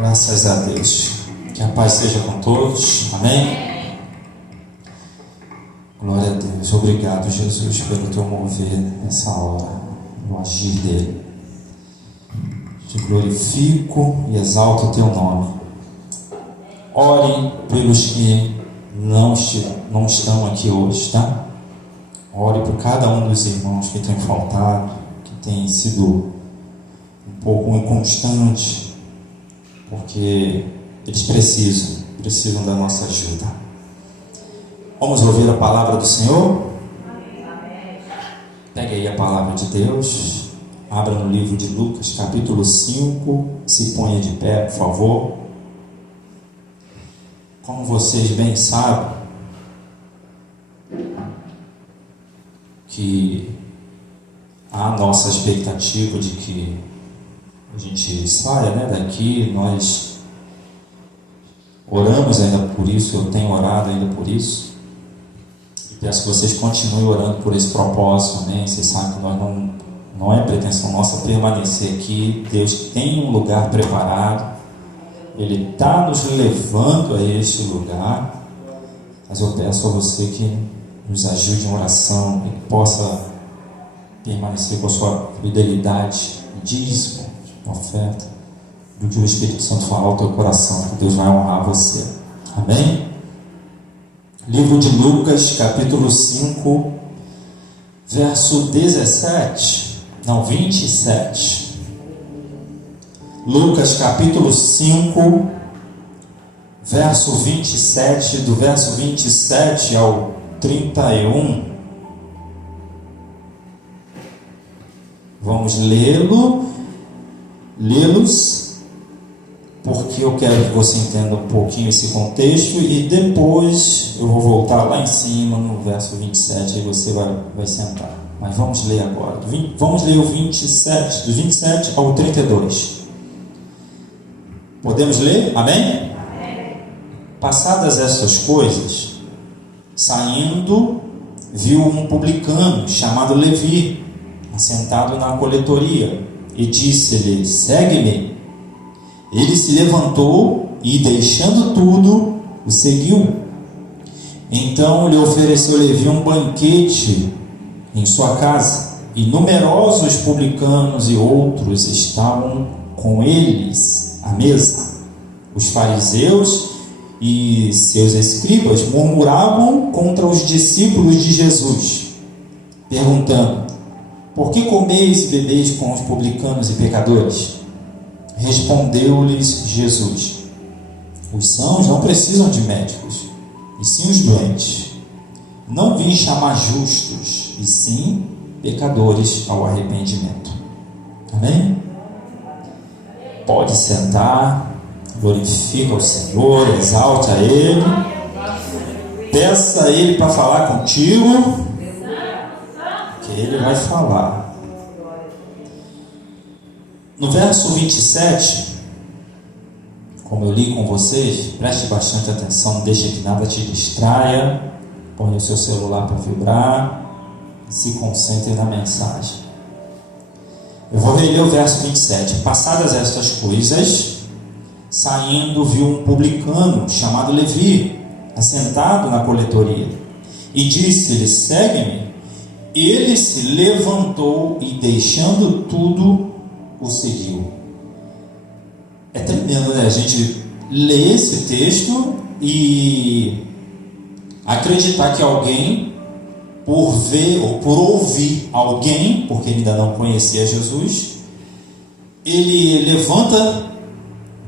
Graças a Deus. Que a paz seja com todos. Amém? Glória a Deus. Obrigado, Jesus, pelo teu mover nessa hora, no agir dele. Te glorifico e exalto o teu nome. Ore pelos que não estão aqui hoje, tá? Ore por cada um dos irmãos que tem faltado, que tem sido um pouco inconstante, porque eles precisam da nossa ajuda. Vamos ouvir a palavra do Senhor? Pegue aí a palavra de Deus, abra no livro de Lucas, capítulo 5, se ponha de pé, por favor. Como vocês bem sabem, que há a nossa expectativa de que a gente saia, daqui. Nós oramos ainda por isso, eu tenho orado ainda por isso, e peço que vocês continuem orando por esse propósito, amém? Vocês sabem que nós não é pretensão nossa permanecer aqui. Deus tem um lugar preparado, Ele está nos levando a este lugar, mas eu peço a você que nos ajude em oração, que possa permanecer com a sua fidelidade, dízimo, oferta, do que o Espírito Santo falar ao teu coração, que Deus vai honrar você. Amém? Livro de Lucas, capítulo 5, verso 27. Lucas, capítulo 5, verso 27, do verso 27 ao 31. Vamos lê-los, porque eu quero que você entenda um pouquinho esse contexto, e depois eu vou voltar lá em cima no verso 27 e você vai sentar. Mas vamos ler agora. Vamos ler o 27, do 27 ao 32. Podemos ler? Amém? Passadas estas coisas, saindo, viu um publicano chamado Levi, assentado na coletoria, e disse-lhe: segue-me. Ele se levantou e, deixando tudo, o seguiu. Então lhe ofereceu Levi um banquete em sua casa, e numerosos publicanos e outros estavam com eles à mesa. Os fariseus e seus escribas murmuravam contra os discípulos de Jesus, perguntando: por que comeis e bebeis com os publicanos e pecadores? Respondeu-lhes Jesus: os sãos não precisam de médicos, e sim os doentes. Não vim chamar justos, e sim pecadores ao arrependimento. Amém? Pode sentar. Glorifica o Senhor, exalte a Ele, peça a Ele para falar contigo, que Ele vai falar. No verso 27, como eu li com vocês, preste bastante atenção, não deixe que nada te distraia, põe o seu celular para vibrar e se concentre na mensagem. Eu vou reler o verso 27. Passadas estas coisas, saindo, viu um publicano chamado Levi, assentado na coletoria, e disse-lhe: segue-me. Ele se levantou e, deixando tudo, o seguiu. É tremendo, A gente lê esse texto e acreditar que alguém, por ver ou por ouvir alguém, porque ele ainda não conhecia Jesus, ele levanta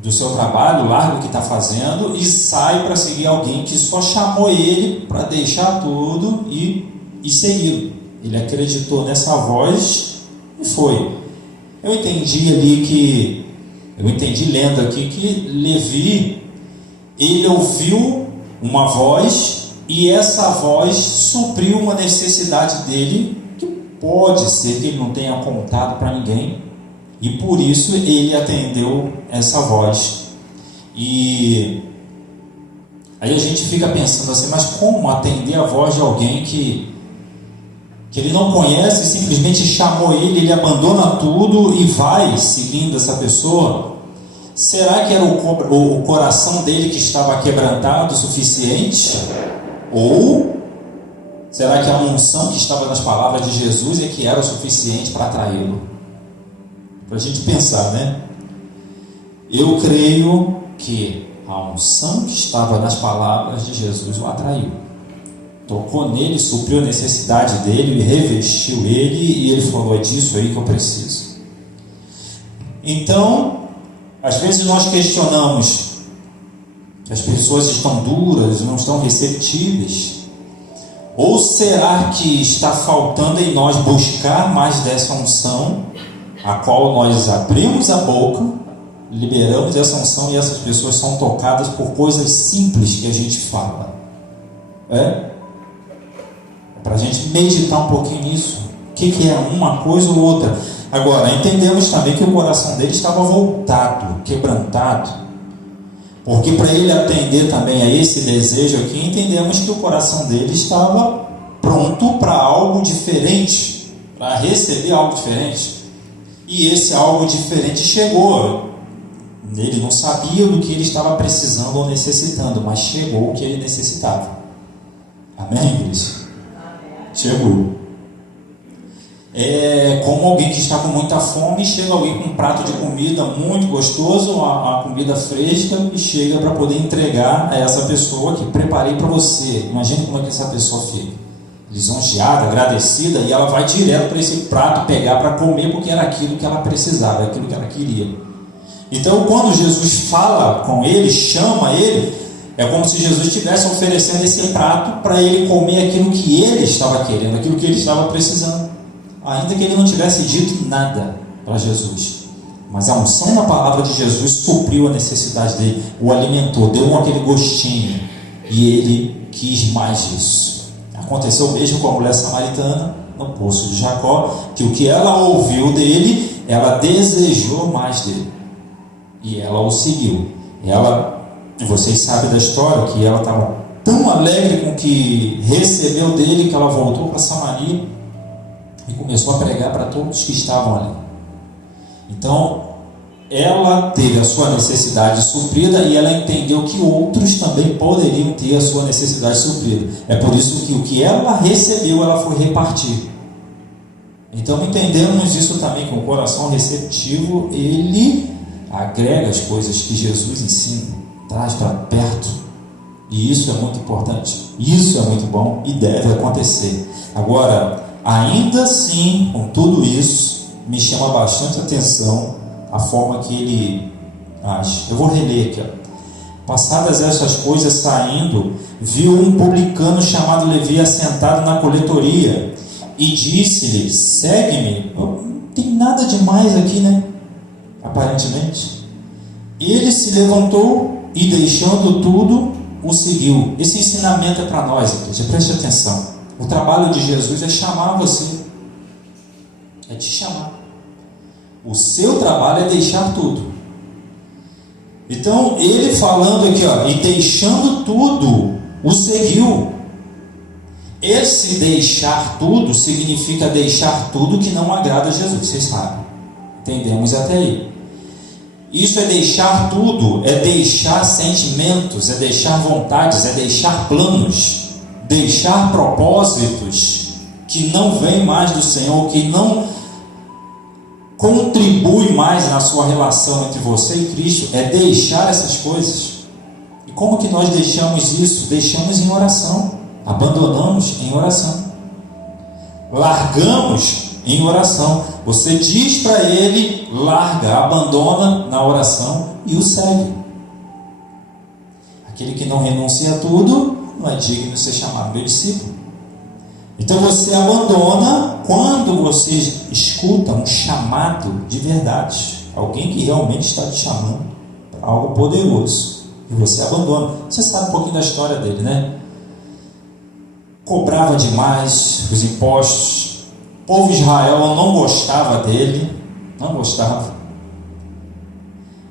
do seu trabalho, larga o que está fazendo e sai para seguir alguém que só chamou ele para deixar tudo e segui-lo. Ele acreditou nessa voz e foi. Eu entendi lendo aqui que Levi, ele ouviu uma voz, e essa voz supriu uma necessidade dele, que pode ser que ele não tenha apontado para ninguém, e por isso ele atendeu essa voz. E aí a gente fica pensando assim, mas como atender a voz de alguém que ele não conhece, simplesmente chamou ele abandona tudo e vai seguindo essa pessoa? Será que era o coração dele que estava quebrantado o suficiente? Ou será que a unção que estava nas palavras de Jesus é que era o suficiente para atraí-lo? Para a gente pensar, né? Eu creio que a unção que estava nas palavras de Jesus o atraiu. Tocou nele, supriu a necessidade dele, revestiu ele e ele falou: é disso aí que eu preciso. Então, às vezes nós questionamos que as pessoas estão duras, não estão receptivas. Ou será que está faltando em nós buscar mais dessa unção, a qual nós abrimos a boca, liberamos essa unção e essas pessoas são tocadas por coisas simples que a gente fala? Para a gente meditar um pouquinho nisso. O que é uma coisa ou outra? Agora, entendemos também que o coração dele estava voltado, quebrantado, porque para ele atender também a esse desejo aqui, entendemos que o coração dele estava pronto para algo diferente, para receber algo diferente, e esse algo diferente chegou. Ele não sabia do que ele estava precisando ou necessitando, mas chegou o que ele necessitava. Amém, igreja? Chegou. É como alguém que está com muita fome e chega alguém com um prato de comida muito gostoso, a comida fresca, e chega para poder entregar a essa pessoa que preparei para você. Imagine como é que essa pessoa fica, lisonjeada, agradecida, e ela vai direto para esse prato pegar para comer, porque era aquilo que ela precisava, aquilo que ela queria. Então, quando Jesus fala com ele, chama ele, é como se Jesus estivesse oferecendo esse prato para ele comer aquilo que ele estava querendo, aquilo que ele estava precisando. Ainda que ele não tivesse dito nada para Jesus, mas a unção na palavra de Jesus supriu a necessidade dele, o alimentou, deu aquele gostinho, e ele quis mais disso. Aconteceu mesmo com a mulher samaritana no poço de Jacó, que o que ela ouviu dele, ela desejou mais dele, e ela o seguiu. Vocês sabem da história, que ela estava tão alegre com o que recebeu dele, que ela voltou para Samaria e começou a pregar para todos que estavam ali. Então, ela teve a sua necessidade suprida e ela entendeu que outros também poderiam ter a sua necessidade suprida. É por isso que o que ela recebeu, ela foi repartir. Então, entendemos isso também, que o coração receptivo, ele agrega as coisas que Jesus ensina, traz para perto. E isso é muito importante. Isso é muito bom e deve acontecer. Agora, ainda assim, com tudo isso, me chama bastante atenção a forma que ele age. Eu vou reler aqui. Passadas essas coisas, saindo, viu um publicano chamado Levi assentado na coletoria e disse-lhe: segue-me. Não tem nada demais aqui, né? Aparentemente. Ele se levantou e, deixando tudo, o seguiu. Esse ensinamento é para nós, igreja. Preste atenção. O trabalho de Jesus é chamar você, é te chamar. O seu trabalho é deixar tudo. Então, ele falando aqui, e deixando tudo, o seguiu. Esse deixar tudo significa deixar tudo que não agrada a Jesus, vocês sabem. Entendemos até aí. Isso é deixar tudo, é deixar sentimentos, é deixar vontades, é deixar planos, deixar propósitos que não vêm mais do Senhor, que não contribui mais na sua relação entre você e Cristo. É deixar essas coisas. E como que nós deixamos isso? Deixamos em oração, abandonamos em oração, largamos em oração. Você diz para ele, larga, abandona na oração e o segue. Aquele que não renuncia a tudo não é digno de ser chamado meu discípulo. Então você abandona quando você escuta um chamado de verdade, alguém que realmente está te chamando para algo poderoso, e você abandona. Você sabe um pouquinho da história dele, né? Cobrava demais os impostos. O povo de Israel não gostava dele, não gostava.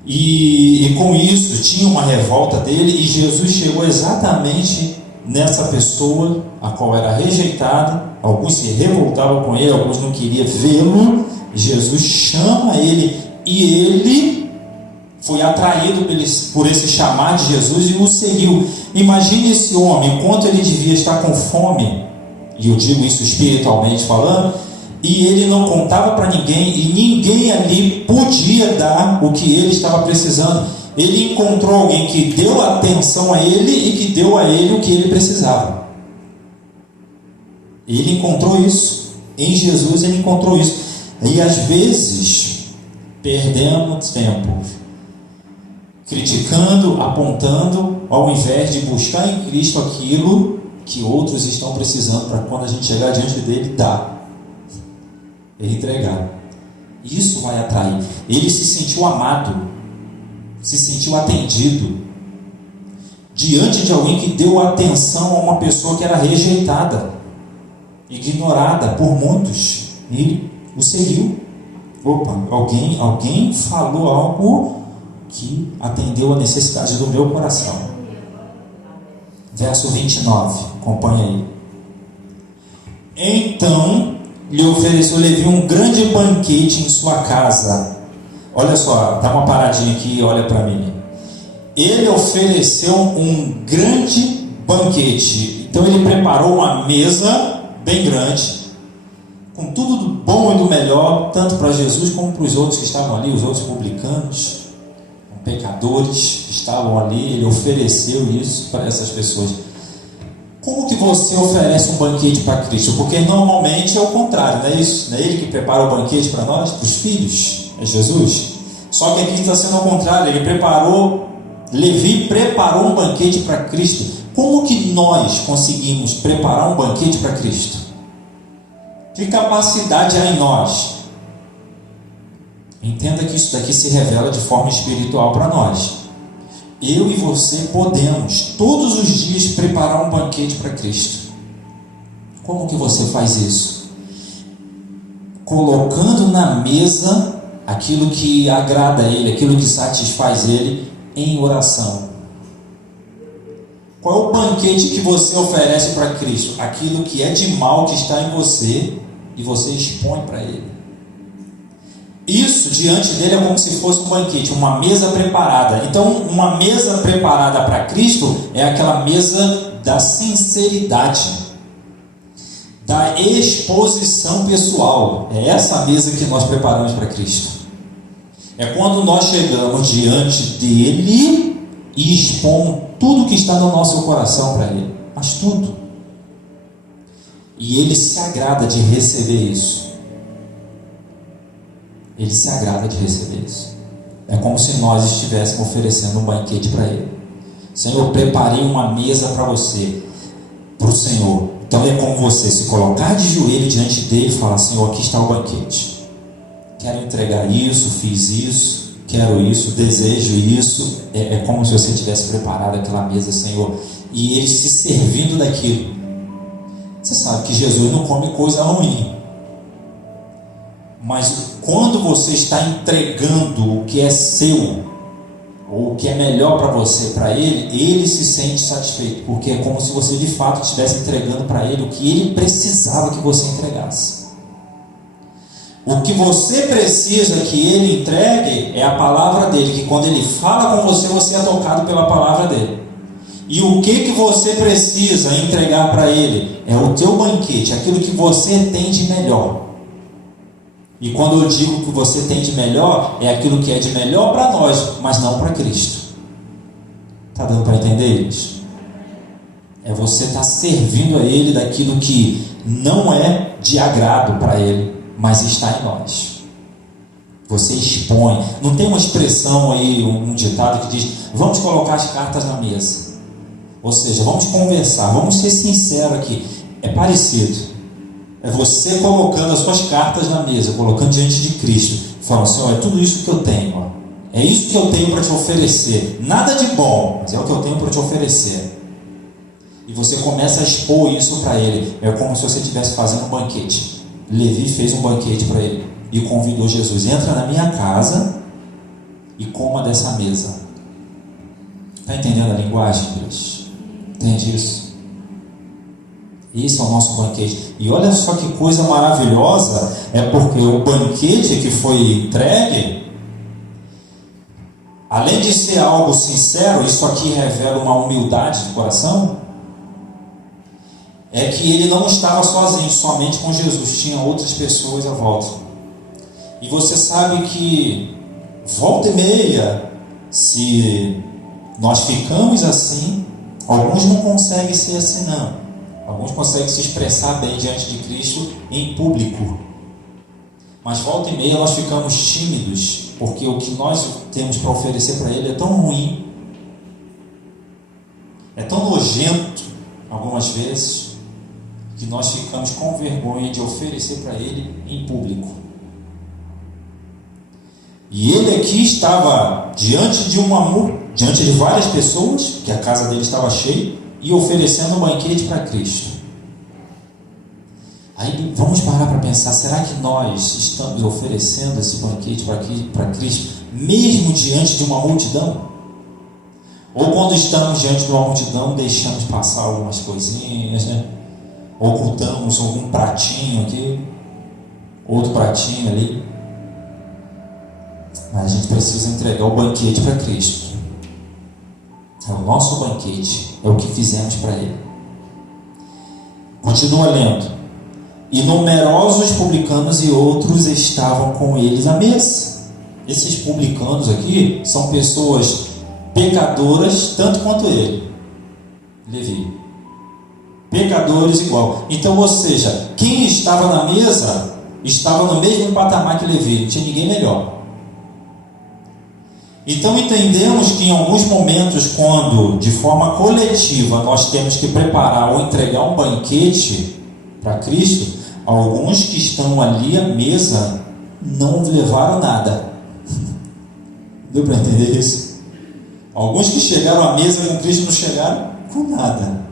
E com isso tinha uma revolta dele, e Jesus chegou exatamente nessa pessoa a qual era rejeitada. Alguns se revoltavam com ele, alguns não queriam vê-lo. Jesus chama ele, e ele foi atraído por esse chamado de Jesus e o seguiu. Imagine esse homem, enquanto ele devia estar com fome, e eu digo isso espiritualmente falando, e ele não contava para ninguém, e ninguém ali podia dar o que ele estava precisando. Ele encontrou alguém que deu atenção a ele e que deu a ele o que ele precisava. Ele encontrou isso. Em Jesus ele encontrou isso. E às vezes perdemos tempo criticando, apontando, ao invés de buscar em Cristo aquilo que outros estão precisando, para quando a gente chegar diante dele, dar e entregar. Isso vai atrair. Ele se sentiu amado, se sentiu atendido diante de alguém que deu atenção a uma pessoa que era rejeitada, ignorada por muitos. Ele o seguiu. Opa, alguém falou algo que atendeu a necessidade do meu coração. Verso 29, acompanha aí. Então lhe ofereceu Levi um grande banquete em sua casa. Olha só, dá uma paradinha aqui e olha para mim. Ele ofereceu um grande banquete. Então ele preparou uma mesa bem grande, com tudo do bom e do melhor, tanto para Jesus como para os outros que estavam ali, os outros publicanos, pecadores que estavam ali. Ele ofereceu isso para essas pessoas. Como que você oferece um banquete para Cristo? Porque normalmente é o contrário, não é isso? Não é Ele que prepara o banquete para nós, para os filhos? É Jesus? Só que aqui está sendo ao contrário. Levi preparou um banquete para Cristo. Como que nós conseguimos preparar um banquete para Cristo? Que capacidade há em nós? Entenda que isso daqui se revela de forma espiritual para nós. Eu e você podemos todos os dias preparar um banquete para Cristo. Como que você faz isso? Colocando na mesa aquilo que agrada a Ele, aquilo que satisfaz Ele, em oração. Qual é o banquete que você oferece para Cristo? Aquilo que é de mal que está em você e você expõe para Ele. Isso diante dele é como se fosse um banquete, uma mesa preparada. Então, uma mesa preparada para Cristo é aquela mesa da sinceridade, da exposição pessoal. É essa mesa que nós preparamos para Cristo. É quando nós chegamos diante dele e expomos tudo que está no nosso coração para Ele, mas tudo. E Ele se agrada de receber isso. Ele se agrada de receber isso. É como se nós estivéssemos oferecendo um banquete para Ele. Senhor, eu preparei uma mesa para você, para o Senhor. Então é como você se colocar de joelho diante dele e falar: Senhor, aqui está o banquete. Quero entregar isso, fiz isso, quero isso, desejo isso. É como se você tivesse preparado aquela mesa, Senhor, e Ele se servindo daquilo. Você sabe que Jesus não come coisa ruim, mas quando você está entregando o que é seu, ou o que é melhor para você, para Ele, Ele se sente satisfeito, porque é como se você de fato estivesse entregando para Ele o que Ele precisava que você entregasse. O que você precisa que Ele entregue é a palavra dEle, que quando Ele fala com você, você é tocado pela palavra dEle. E o que você precisa entregar para Ele é o teu banquete, aquilo que você tem de melhor. E quando eu digo que você tem de melhor, é aquilo que é de melhor para nós, mas não para Cristo. Está dando para entender isso? É você estar servindo a Ele daquilo que não é de agrado para Ele, mas está em nós. Você expõe. Não tem uma expressão aí, um ditado que diz: vamos colocar as cartas na mesa. Ou seja, vamos conversar, vamos ser sinceros aqui. É parecido. É você colocando as suas cartas na mesa, colocando diante de Cristo, falando assim: ó, é tudo isso que eu tenho, ó. É isso que eu tenho para te oferecer. Nada de bom, mas é o que eu tenho para te oferecer. E você começa a expor isso para Ele. É como se você estivesse fazendo um banquete. Levi fez um banquete para ele e convidou Jesus: entra na minha casa e coma dessa mesa. Está entendendo a linguagem, Deus? Entende isso? Esse é o nosso banquete. E olha só que coisa maravilhosa, é porque o banquete que foi entregue além de ser algo sincero, isso aqui revela uma humildade de coração, é que ele não estava sozinho, somente com Jesus, tinha outras pessoas à volta. E você sabe que volta e meia, se nós ficamos assim, alguns não conseguem ser assim não. Alguns conseguem se expressar bem diante de Cristo em público. Mas volta e meia nós ficamos tímidos, porque o que nós temos para oferecer para Ele é tão ruim, é tão nojento, algumas vezes, que nós ficamos com vergonha de oferecer para Ele em público. E ele aqui estava diante de várias pessoas, que a casa dele estava cheia, e oferecendo um banquete para Cristo. Aí vamos parar para pensar, será que nós estamos oferecendo esse banquete para Cristo, mesmo diante de uma multidão? Ou quando estamos diante de uma multidão, deixamos passar algumas coisinhas, né? Ocultamos algum pratinho aqui, outro pratinho ali. Mas a gente precisa entregar o banquete para Cristo. É o nosso banquete, é o que fizemos para Ele. Continua lendo. E numerosos publicanos e outros estavam com eles à mesa. Esses publicanos aqui são pessoas pecadoras, tanto quanto ele, Levi. Pecadores igual. Então, ou seja, quem estava na mesa estava no mesmo patamar que Levi, não tinha ninguém melhor. Então entendemos que em alguns momentos, quando de forma coletiva nós temos que preparar ou entregar um banquete para Cristo, alguns que estão ali à mesa não levaram nada. Deu para entender isso? Alguns que chegaram à mesa com Cristo não chegaram com nada,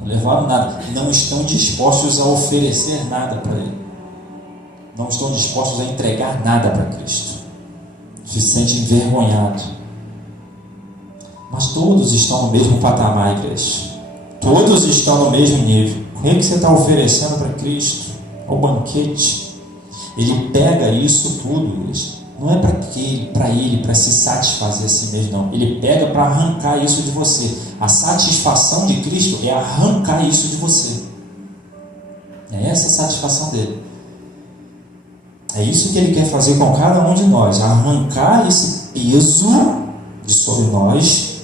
não levaram nada, não estão dispostos a oferecer nada para Ele, não estão dispostos a entregar nada para Cristo, se sentem envergonhados. Mas todos estão no mesmo patamar, igreja. Todos estão no mesmo nível. O que você está oferecendo para Cristo? O banquete. Ele pega isso tudo, igreja. Não é para ele, para se satisfazer a si mesmo, não. Ele pega para arrancar isso de você. A satisfação de Cristo é arrancar isso de você. É essa a satisfação dele. É isso que Ele quer fazer com cada um de nós, arrancar esse peso de sobre nós,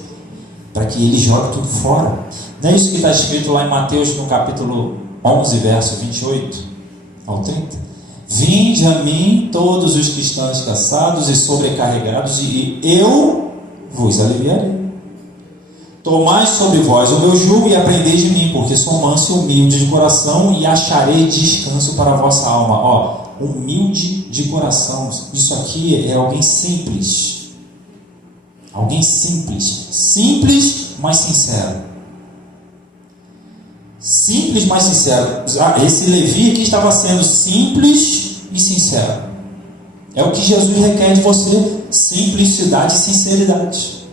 para que Ele jogue tudo fora. Não é isso que está escrito lá em Mateus, no capítulo 11, verso 28 ao 30? Vinde a mim todos os que estão cansados e sobrecarregados, e eu vos aliviarei. Tomai sobre vós o meu jugo e aprendei de mim, porque sou manso e humilde de coração, e acharei descanso para a vossa alma. Humilde de coração, isso aqui é alguém simples. Alguém simples, mas sincero. Simples, mas sincero. Esse Levi aqui estava sendo simples e sincero. É o que Jesus requer de você: simplicidade e sinceridade.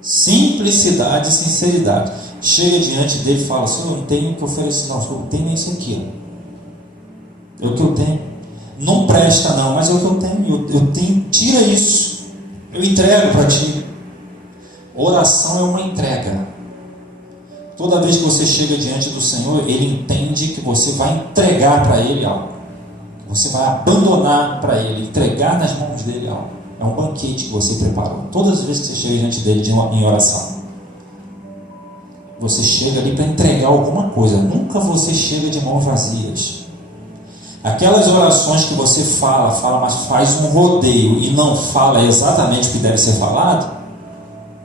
Simplicidade e sinceridade. Chega diante dele e fala: Senhor, eu não tenho o que oferecer, não, eu tenho isso aqui. É o que eu tenho. Não presta não, mas é o que eu tenho. Eu tenho. Tira isso. Eu entrego para ti. Oração é uma entrega. Toda vez que você chega diante do Senhor, Ele entende que você vai entregar para Ele algo. Você vai abandonar para Ele, entregar nas mãos dele algo. É um banquete que você preparou. Todas as vezes que você chega diante dele em oração, você chega ali para entregar alguma coisa. Nunca você chega de mãos vazias. Aquelas orações que você fala, mas faz um rodeio e não fala exatamente o que deve ser falado,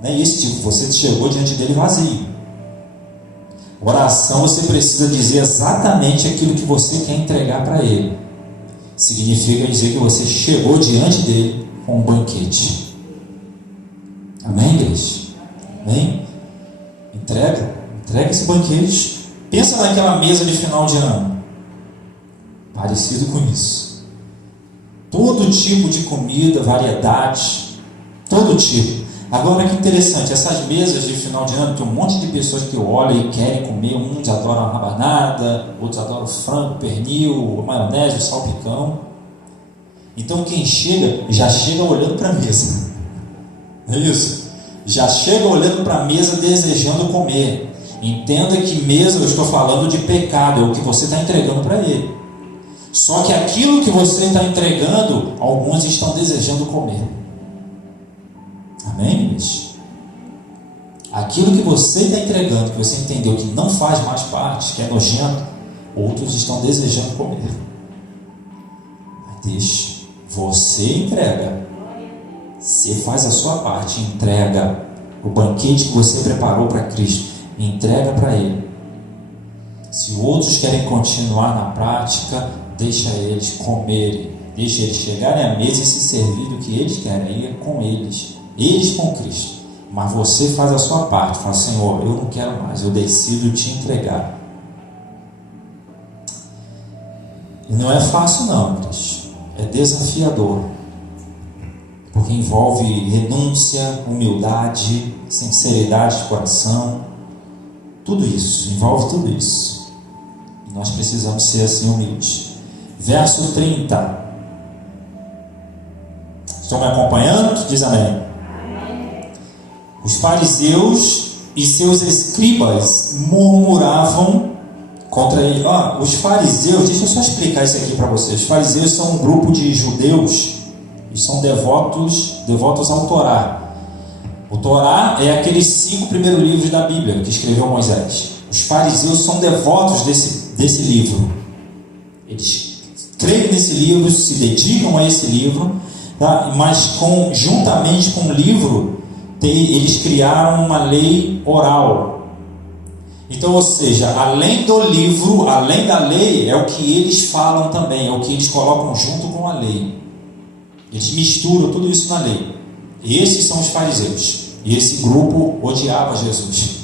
não é esse tipo. Você chegou diante dele vazio. Oração, você precisa dizer exatamente aquilo que você quer entregar para ele. Significa dizer que você chegou diante dele com um banquete. Amém, igreja? Amém? Entrega esse banquete. Pensa naquela mesa de final de ano. Parecido com isso. Todo tipo de comida, variedade, todo tipo. Agora que interessante, essas mesas de final de ano, tem um monte de pessoas que olham e querem comer. Uns adoram a rabanada, outros adoram frango, pernil, maionese, salpicão. Então quem chega, já chega olhando para a mesa. Não é isso? Já chega olhando para a mesa desejando comer. Entenda que mesa, eu estou falando de pecado, é o que você está entregando para ele. Só que aquilo que você está entregando, alguns estão desejando comer. Amém, gente? Aquilo que você está entregando, que você entendeu que não faz mais parte, que é nojento, outros estão desejando comer. Mas deixe, você entrega. Você faz a sua parte, entrega o banquete que você preparou para Cristo, entrega para Ele. Se outros querem continuar na prática, deixa eles comerem, deixa eles chegarem à mesa e se servir do que eles querem, aí é com eles com Cristo. Mas você faz a sua parte, fala: Senhor, eu não quero mais, eu decido te entregar. E não é fácil não, Cristo, é desafiador, porque envolve renúncia, humildade, sinceridade de coração, tudo isso, envolve tudo isso. E nós precisamos ser assim humildes. Verso 30. Estão me acompanhando? Diz amém. Os fariseus e seus escribas murmuravam contra ele. Os fariseus, deixa eu só explicar isso aqui para vocês. Os fariseus são um grupo de judeus e são devotos ao Torá. O Torá é aqueles 5 primeiros livros da Bíblia que escreveu Moisés. Os fariseus são devotos desse livro. Eles creem nesse livro, se dedicam a esse livro, tá? Mas juntamente com o livro, eles criaram uma lei oral. Então, ou seja, além do livro, além da lei, é o que eles falam também, é o que eles colocam junto com a lei. Eles misturam tudo isso na lei. Esses são os fariseus. E esse grupo odiava Jesus.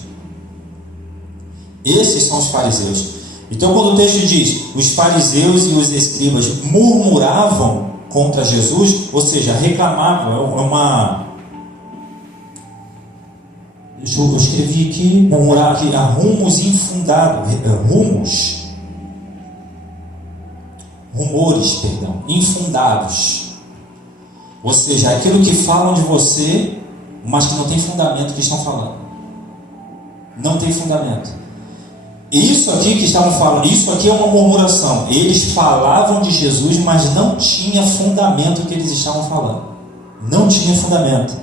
Esses são os fariseus. Então, quando o texto diz: os fariseus e os escribas murmuravam contra Jesus, ou seja, reclamavam, eu escrevi aqui, murmurar aqui, rumores infundados. Ou seja, aquilo que falam de você, mas que não tem fundamento que estão falando. Não tem fundamento. Isso aqui que estavam falando, isso aqui é uma murmuração. Eles falavam de Jesus, mas não tinha fundamento o que eles estavam falando. Não tinha fundamento.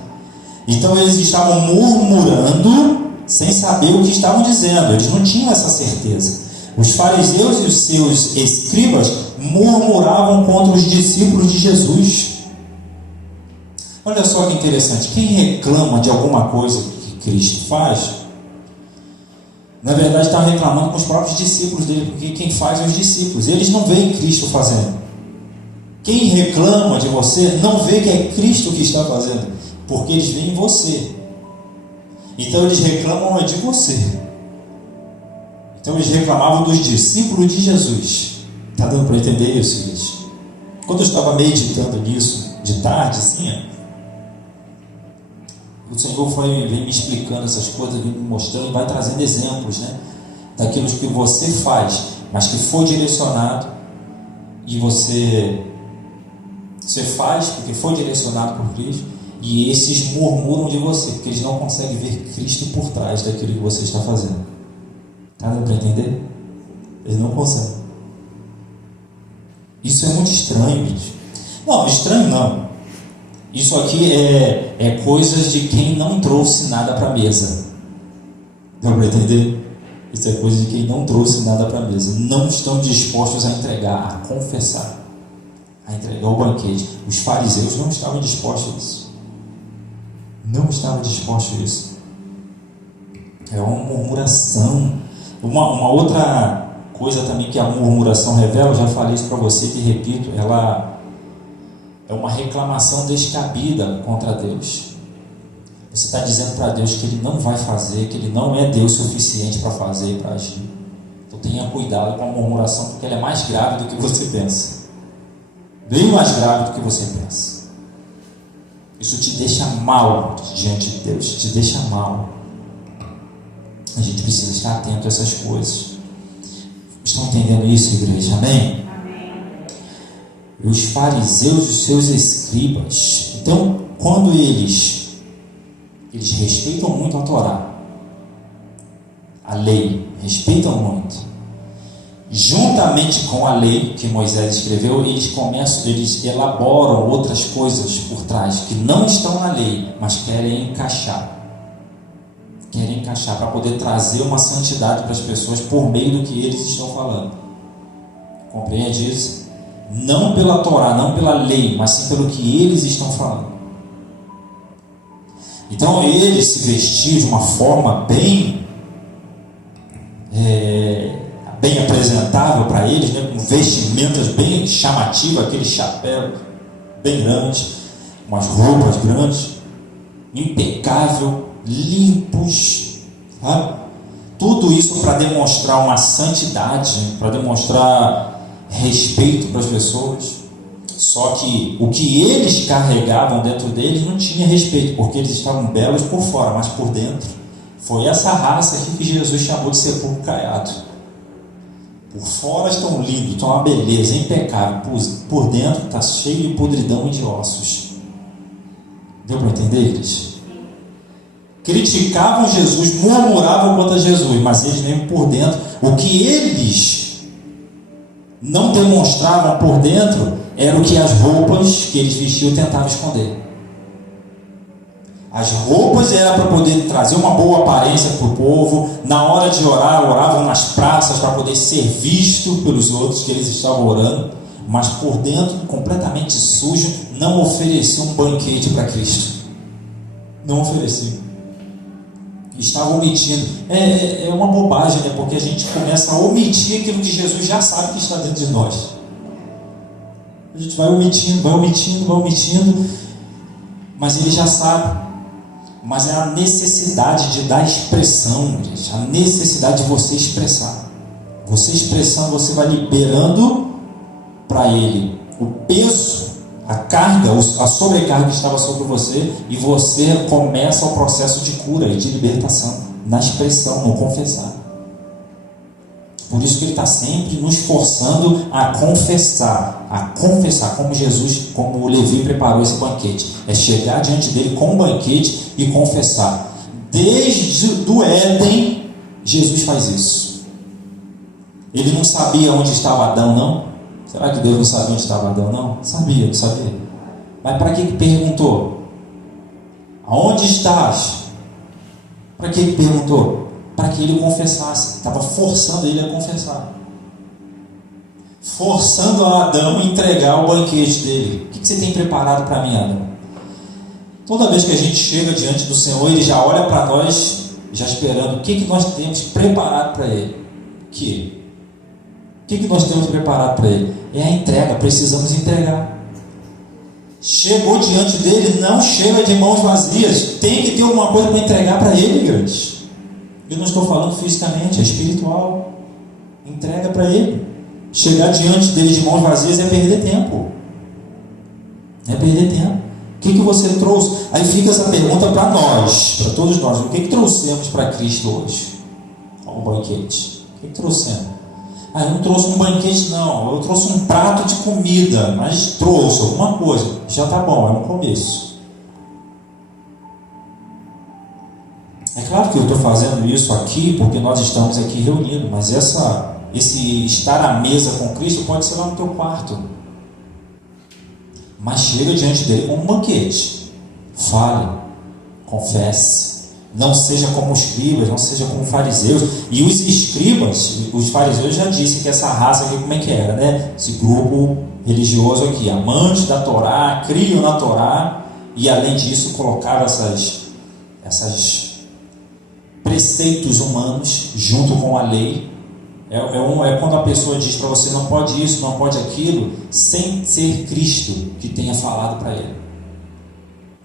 Então eles estavam murmurando sem saber o que estavam dizendo. Eles não tinham essa certeza. Os fariseus e os seus escribas murmuravam contra os discípulos de Jesus. Olha só que interessante. Quem reclama de alguma coisa que Cristo faz, na verdade está reclamando com os próprios discípulos dele, porque quem faz é os discípulos. Eles não veem Cristo fazendo. Quem reclama de você não vê que é Cristo que está fazendo, porque eles veem você. Então eles reclamam de você. Então eles reclamavam dos discípulos de Jesus. Está dando para entender isso, gente? Quando eu estava meditando nisso de tarde, assim, o Senhor vem me explicando essas coisas, vem me mostrando e vai trazendo exemplos, né? Daquilo que você faz, mas que foi direcionado, e você faz porque foi direcionado por Cristo, e esses murmuram de você, porque eles não conseguem ver Cristo por trás daquilo que você está fazendo. Está dando para entender? Eles não conseguem. Isso é muito estranho, gente. Não, estranho não. Isso aqui é coisas de quem não trouxe nada para a mesa. Deu para entender? Isso é coisa de quem não trouxe nada para a mesa. Não estão dispostos a entregar, a confessar, a entregar o banquete. Os fariseus não estavam dispostos a isso. Não estavam dispostos a isso. É uma murmuração. Uma outra coisa também que a murmuração revela, eu já falei isso para você e repito, ela é uma reclamação descabida contra Deus. Você está dizendo para Deus que Ele não vai fazer, que Ele não é Deus suficiente para fazer e para agir. Então tenha cuidado com a murmuração, porque ela é mais grave do que você pensa. Bem mais grave do que você pensa. Isso te deixa mal diante de Deus, te deixa mal. A gente precisa estar atento a essas coisas. Estão entendendo isso, igreja? Amém? Os fariseus e os seus escribas. Então, quando eles Eles respeitam muito a Torá, a lei, respeitam muito. Juntamente com a lei que Moisés escreveu, eles elaboram outras coisas por trás que não estão na lei, mas querem encaixar para poder trazer uma santidade para as pessoas por meio do que eles estão falando. Compreende isso? Não pela Torá, não pela lei, mas sim pelo que eles estão falando. Então eles se vestiam de uma forma bem apresentável para eles, né? Com vestimentas bem chamativas, aquele chapéu bem grande, umas roupas grandes, impecável, limpos, sabe? Tudo isso para demonstrar uma santidade, para demonstrar respeito para as pessoas. Só que o que eles carregavam dentro deles não tinha respeito, porque eles estavam belos por fora, mas por dentro foi essa raça aqui que Jesus chamou de sepulcro caiado. Por fora estão lindos, estão uma beleza, impecável. Por dentro está cheio de podridão e de ossos. Deu para entender, eles? Criticavam Jesus, murmuravam contra Jesus, mas eles mesmo por dentro, o que eles não demonstravam por dentro era o que as roupas que eles vestiam tentavam esconder. As roupas eram para poder trazer uma boa aparência para o povo. Na hora de orar, oravam nas praças para poder ser visto pelos outros que eles estavam orando. Mas por dentro, completamente sujo, não ofereciam um banquete para Cristo. Não ofereciam. Estavam omitindo. É uma bobagem, né? Porque a gente começa a omitir aquilo que Jesus já sabe que está dentro de nós. A gente vai omitindo, mas ele já sabe. Mas é a necessidade de dar expressão, gente. A necessidade de você expressar. Você expressando, você vai liberando para ele o peso, a carga, a sobrecarga que estava sobre você, e você começa o processo de cura e de libertação na expressão, no confessar. Por isso que ele está sempre nos forçando a confessar, como Jesus, como o Levi preparou esse banquete. É chegar diante dele com um banquete e confessar. Desde do Éden, Jesus faz isso. Ele não sabia onde estava Adão, não? Será que Deus não sabia onde estava Adão, não? Sabia, não sabia. Mas para que perguntou? Aonde estás? Para que ele perguntou? Para que ele confessasse. Estava forçando ele a confessar. Forçando a Adão a entregar o banquete dele. O que você tem preparado para mim, Adão? Toda vez que a gente chega diante do Senhor, ele já olha para nós, já esperando o que nós temos preparado para ele. O que nós temos preparado para ele? É a entrega, precisamos entregar. Chegou diante dele, não chega de mãos vazias. Tem que ter alguma coisa para entregar para ele, igreja. Eu não estou falando fisicamente, é espiritual. Entrega para ele. Chegar diante dele de mãos vazias é perder tempo. É perder tempo. O que você trouxe? Aí fica essa pergunta para nós, para todos nós. O que trouxemos para Cristo hoje? Um banquete. O que trouxemos? Eu não trouxe um banquete, não. Eu trouxe um prato de comida, mas trouxe alguma coisa. Já está bom, é um começo. É claro que eu estou fazendo isso aqui porque nós estamos aqui reunidos, mas esse estar à mesa com Cristo pode ser lá no teu quarto. Mas chega diante dele como um banquete. Fale, confesse. Não seja como os escribas, não seja como os fariseus. E os escribas, os fariseus já disseram que essa raça aqui, como é que era, né? Esse grupo religioso aqui, amantes da Torá, criam na Torá, e além disso colocaram essas preceitos humanos junto com a lei. É quando a pessoa diz para você não pode isso, não pode aquilo, sem ser Cristo que tenha falado para ele.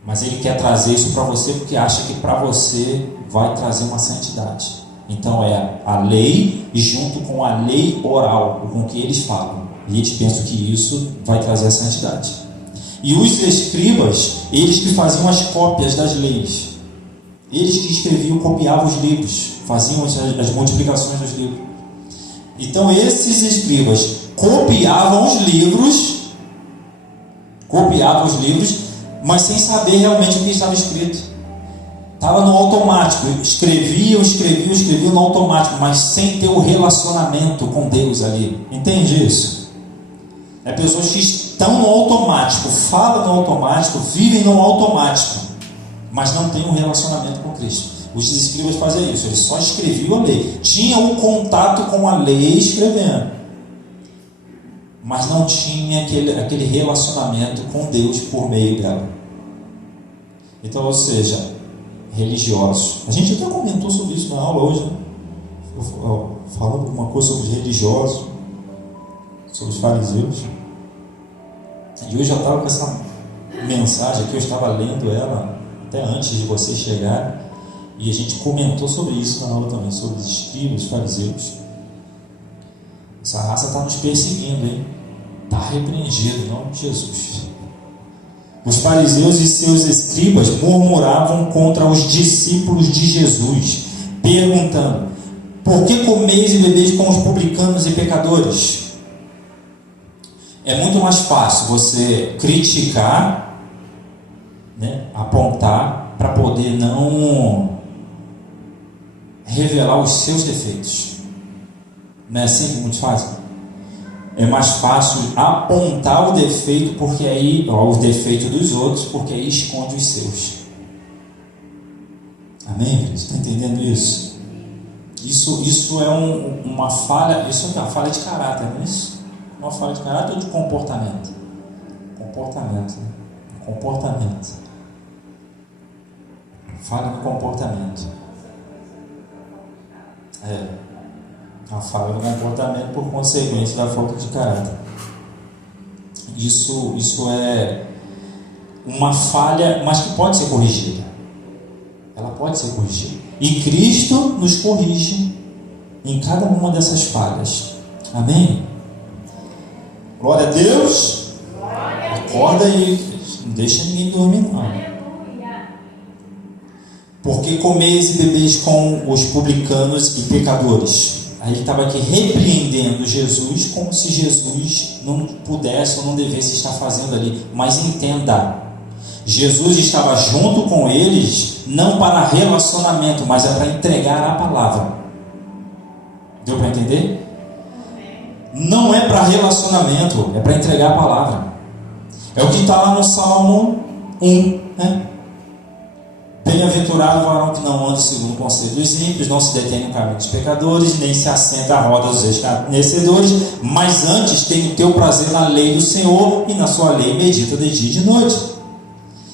Mas ele quer trazer isso para você porque acha que para você vai trazer uma santidade. Então é a lei junto com a lei oral, com o que eles falam. E eles pensam que isso vai trazer a santidade. E os escribas, eles que faziam as cópias das leis. Eles que escreviam, copiavam os livros, faziam as multiplicações dos livros. Então esses escribas copiavam os livros, mas sem saber realmente o que estava escrito. Estava no automático, escreviam no automático, mas sem ter o relacionamento com Deus ali. Entende isso? É pessoas que estão no automático, falam no automático, vivem no automático, mas não tem um relacionamento com Cristo. Os escribas faziam isso, eles só escreviam a lei, tinham um contato com a lei escrevendo, mas não tinha aquele relacionamento com Deus por meio dela. Então, ou seja, religiosos. A gente até comentou sobre isso na aula hoje, né? Falando alguma coisa sobre os religiosos, sobre os fariseus. E hoje eu estava com essa mensagem aqui, eu estava lendo ela até antes de vocês chegarem, e a gente comentou sobre isso na aula também, sobre os escribas, os fariseus. Essa raça está nos perseguindo, hein? Está repreendido em nome de Jesus. Os fariseus e seus escribas murmuravam contra os discípulos de Jesus, perguntando: por que comeis e bebeis com os publicanos e pecadores? É muito mais fácil você criticar, né, apontar, para poder não revelar os seus defeitos. Não é assim que muitos fazem? É mais fácil apontar o defeito, porque aí, o defeito dos outros, porque aí esconde os seus. Amém? Você está entendendo isso? Isso é uma falha, isso é uma falha de caráter, não é isso? Uma falha de caráter ou de comportamento? Comportamento, né? Comportamento. Falha no comportamento. A falha no comportamento por consequência da falta de caráter. Isso é uma falha, mas que pode ser corrigida. Ela pode ser corrigida. E Cristo nos corrige em cada uma dessas falhas. Amém? Glória a Deus. Acorda aí, não deixa ninguém dormir não. Porque comeis e bebeis com os publicanos e pecadores. Aí ele estava aqui repreendendo Jesus, como se Jesus não pudesse ou não devesse estar fazendo ali. Mas entenda, Jesus estava junto com eles, não para relacionamento, mas é para entregar a palavra. Deu para entender? Não é para relacionamento, é para entregar a palavra. É o que está lá no Salmo 1, né? Bem-aventurado o varão que não anda segundo o conselho dos ímpios, não se detém no caminho dos pecadores, nem se assenta à roda dos escarnecedores, mas antes tem o teu prazer na lei do Senhor, e na sua lei medita de dia e de noite.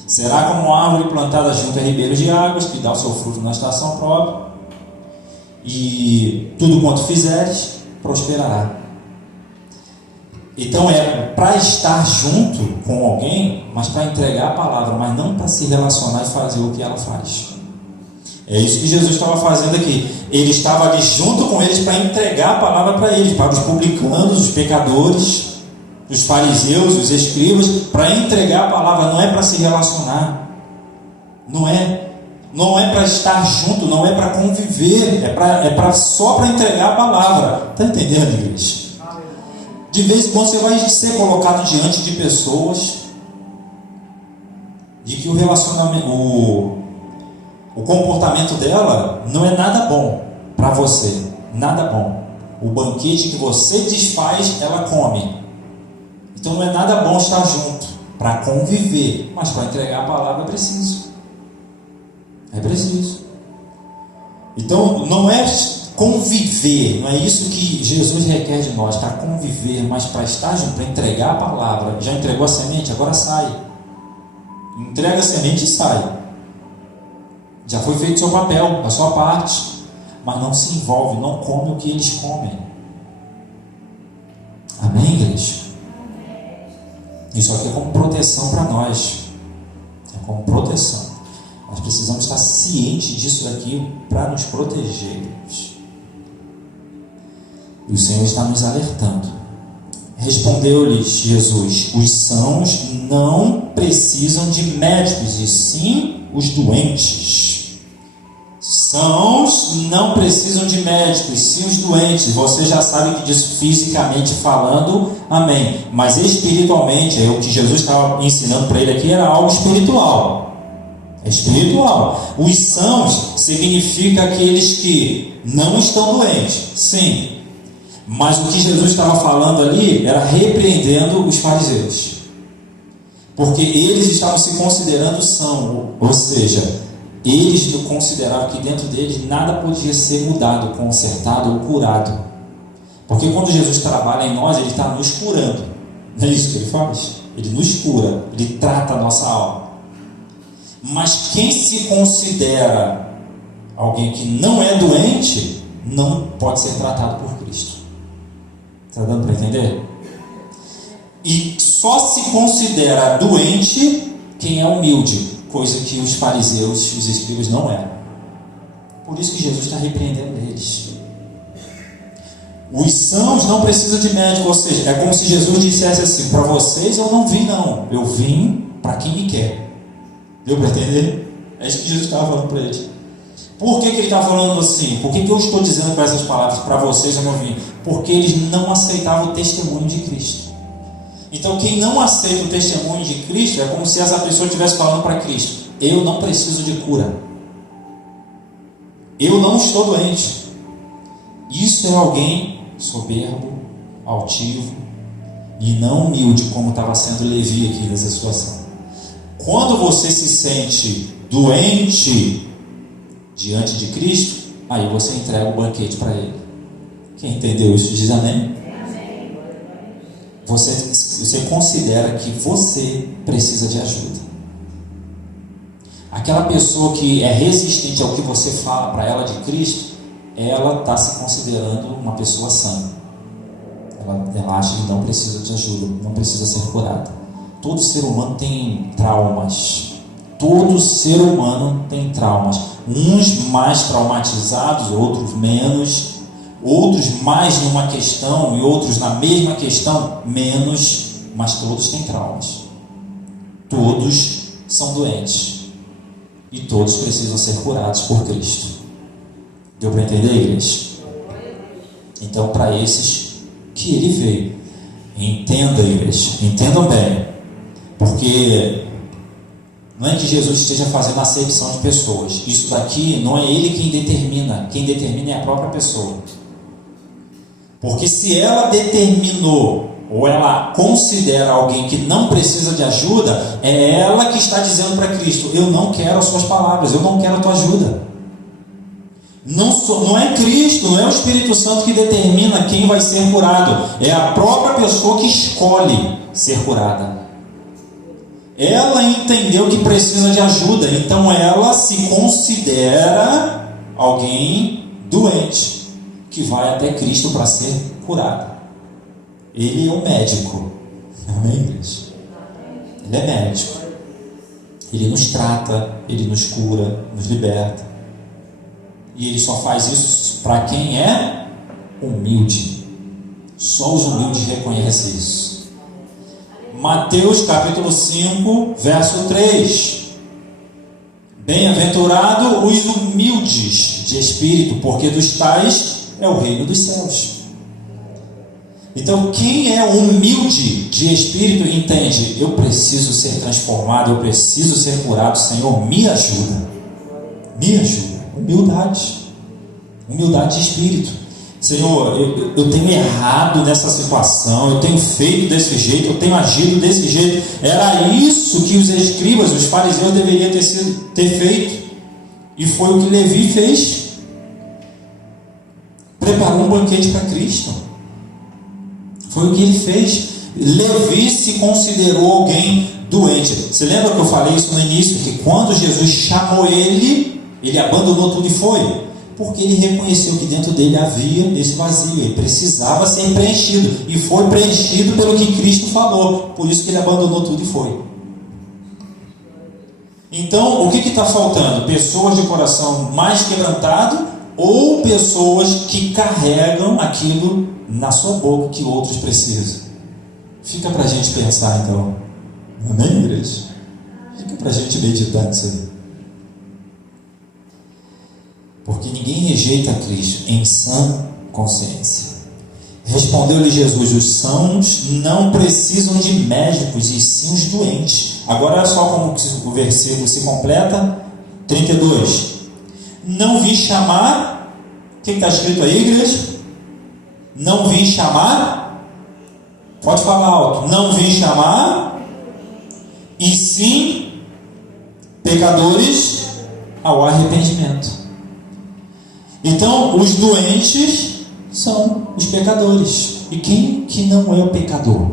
Será como uma árvore plantada junto a ribeiros de águas, que dá o seu fruto na estação própria, e tudo quanto fizeres, prosperará. Então é para estar junto com alguém, mas para entregar a palavra, mas não para se relacionar e fazer o que ela faz. É isso que Jesus estava fazendo aqui. Ele estava ali junto com eles para entregar a palavra para eles, para os publicanos, os pecadores, os fariseus, os escribas, para entregar a palavra. Não é para se relacionar, não é para estar junto, não é para conviver, é só para entregar a palavra. Está entendendo, igreja? De vez em quando você vai ser colocado diante de pessoas de que o relacionamento, o comportamento dela não é nada bom para você, nada bom. O banquete que você desfaz, ela come. Então não é nada bom estar junto para conviver, mas para entregar a palavra é preciso. É preciso. Então não é conviver, não é isso que Jesus requer de nós, para conviver, mas para estar junto, para entregar a palavra. Já entregou a semente? Agora sai. Entrega a semente e sai. Já foi feito o seu papel, a sua parte, mas não se envolve, não come o que eles comem. Amém, igreja? Isso aqui é como proteção para nós. É como proteção. Nós precisamos estar cientes disso daqui para nos protegermos. E o Senhor está nos alertando. Respondeu-lhes Jesus: os sãos não precisam de médicos, e sim os doentes. Sãos não precisam de médicos, sim os doentes. Você já sabe que disso fisicamente falando, amém. Mas espiritualmente, o que Jesus estava ensinando para ele aqui era algo espiritual. É espiritual. Os sãos significa aqueles que não estão doentes, sim. Mas o que Jesus estava falando ali era repreendendo os fariseus. Porque eles estavam se considerando são, ou seja, eles consideravam que dentro deles nada podia ser mudado, consertado ou curado. Porque quando Jesus trabalha em nós, Ele está nos curando. Não é isso que Ele faz? Ele nos cura, Ele trata a nossa alma. Mas quem se considera alguém que não é doente, não pode ser tratado por Cristo. Está dando para entender? E só se considera doente quem é humilde, coisa que os fariseus e os escribas não eram. Por isso que Jesus está repreendendo eles. Os sãos não precisam de médico, ou seja, é como se Jesus dissesse assim: para vocês eu não vim não, eu vim para quem me quer. Deu para entender? É isso que Jesus estava falando para eles. Por que ele está falando assim? Por que eu estou dizendo com essas palavras, para vocês eu não vim? Porque eles não aceitavam o testemunho de Cristo. Então quem não aceita o testemunho de Cristo é como se essa pessoa estivesse falando para Cristo: eu não preciso de cura, eu não estou doente. Isso é alguém soberbo, altivo e não humilde, como estava sendo Levi aqui nessa situação. Quando você se sente doente diante de Cristo, aí você entrega o banquete para Ele. Quem entendeu isso diz amém? Você considera que você precisa de ajuda. Aquela pessoa que é resistente ao que você fala para ela de Cristo, ela está se considerando uma pessoa sã. Ela acha que não precisa de ajuda, não precisa ser curada. Todo ser humano tem traumas. Todo ser humano tem traumas. Uns mais traumatizados, outros menos. Outros mais numa questão e outros na mesma questão menos. Mas todos têm traumas. Todos são doentes. E todos precisam ser curados por Cristo. Deu para entender, igreja? Então, para esses que Ele veio, entenda, igreja, entendam bem, porque não é que Jesus esteja fazendo acepção de pessoas. Isso daqui não é Ele quem determina é a própria pessoa. Porque se ela determinou ou ela considera alguém que não precisa de ajuda, é ela que está dizendo para Cristo: eu não quero as suas palavras, eu não quero a tua ajuda. Não é Cristo, não é o Espírito Santo que determina quem vai ser curado, é a própria pessoa que escolhe ser curada. Ela entendeu que precisa de ajuda, então ela se considera alguém doente, que vai até Cristo para ser curada. Ele é um médico, amém, igreja? Ele é médico, Ele nos trata, Ele nos cura, nos liberta. E Ele só faz isso para quem é humilde. Só os humildes reconhecem isso. Mateus capítulo 5, verso 3. Bem-aventurado os humildes de espírito, porque dos tais é o reino dos céus. Então, quem é humilde de espírito entende: eu preciso ser transformado, eu preciso ser curado, Senhor, me ajuda. Me ajuda. Humildade de espírito. Senhor, eu tenho errado nessa situação, eu tenho feito desse jeito, eu tenho agido desse jeito. Era isso que os escribas, os fariseus deveriam ter feito. E foi o que Levi fez. Preparou um banquete para Cristo. Foi o que ele fez. Levi se considerou alguém doente. Você lembra que eu falei isso no início? Que quando Jesus chamou ele abandonou tudo e foi. Porque ele reconheceu que dentro dele havia esse vazio. Ele precisava ser preenchido. E foi preenchido pelo que Cristo falou. Por isso que ele abandonou tudo e foi. Então, o que está faltando? Pessoas de coração mais quebrantado ou pessoas que carregam aquilo na sua boca que outros precisam? Fica para a gente pensar então. Amém, igreja? Fica para a gente meditar nisso aí. Porque ninguém rejeita a Cristo em sã consciência. Respondeu-lhe Jesus: os sãos não precisam de médicos, e sim os doentes. Agora olha só como o versículo se completa. 32. Não vim chamar. O que está escrito aí, igreja? Não vim chamar. Pode falar alto. Não vim chamar, e sim pecadores ao arrependimento. Então, os doentes são os pecadores. E quem que não é o pecador?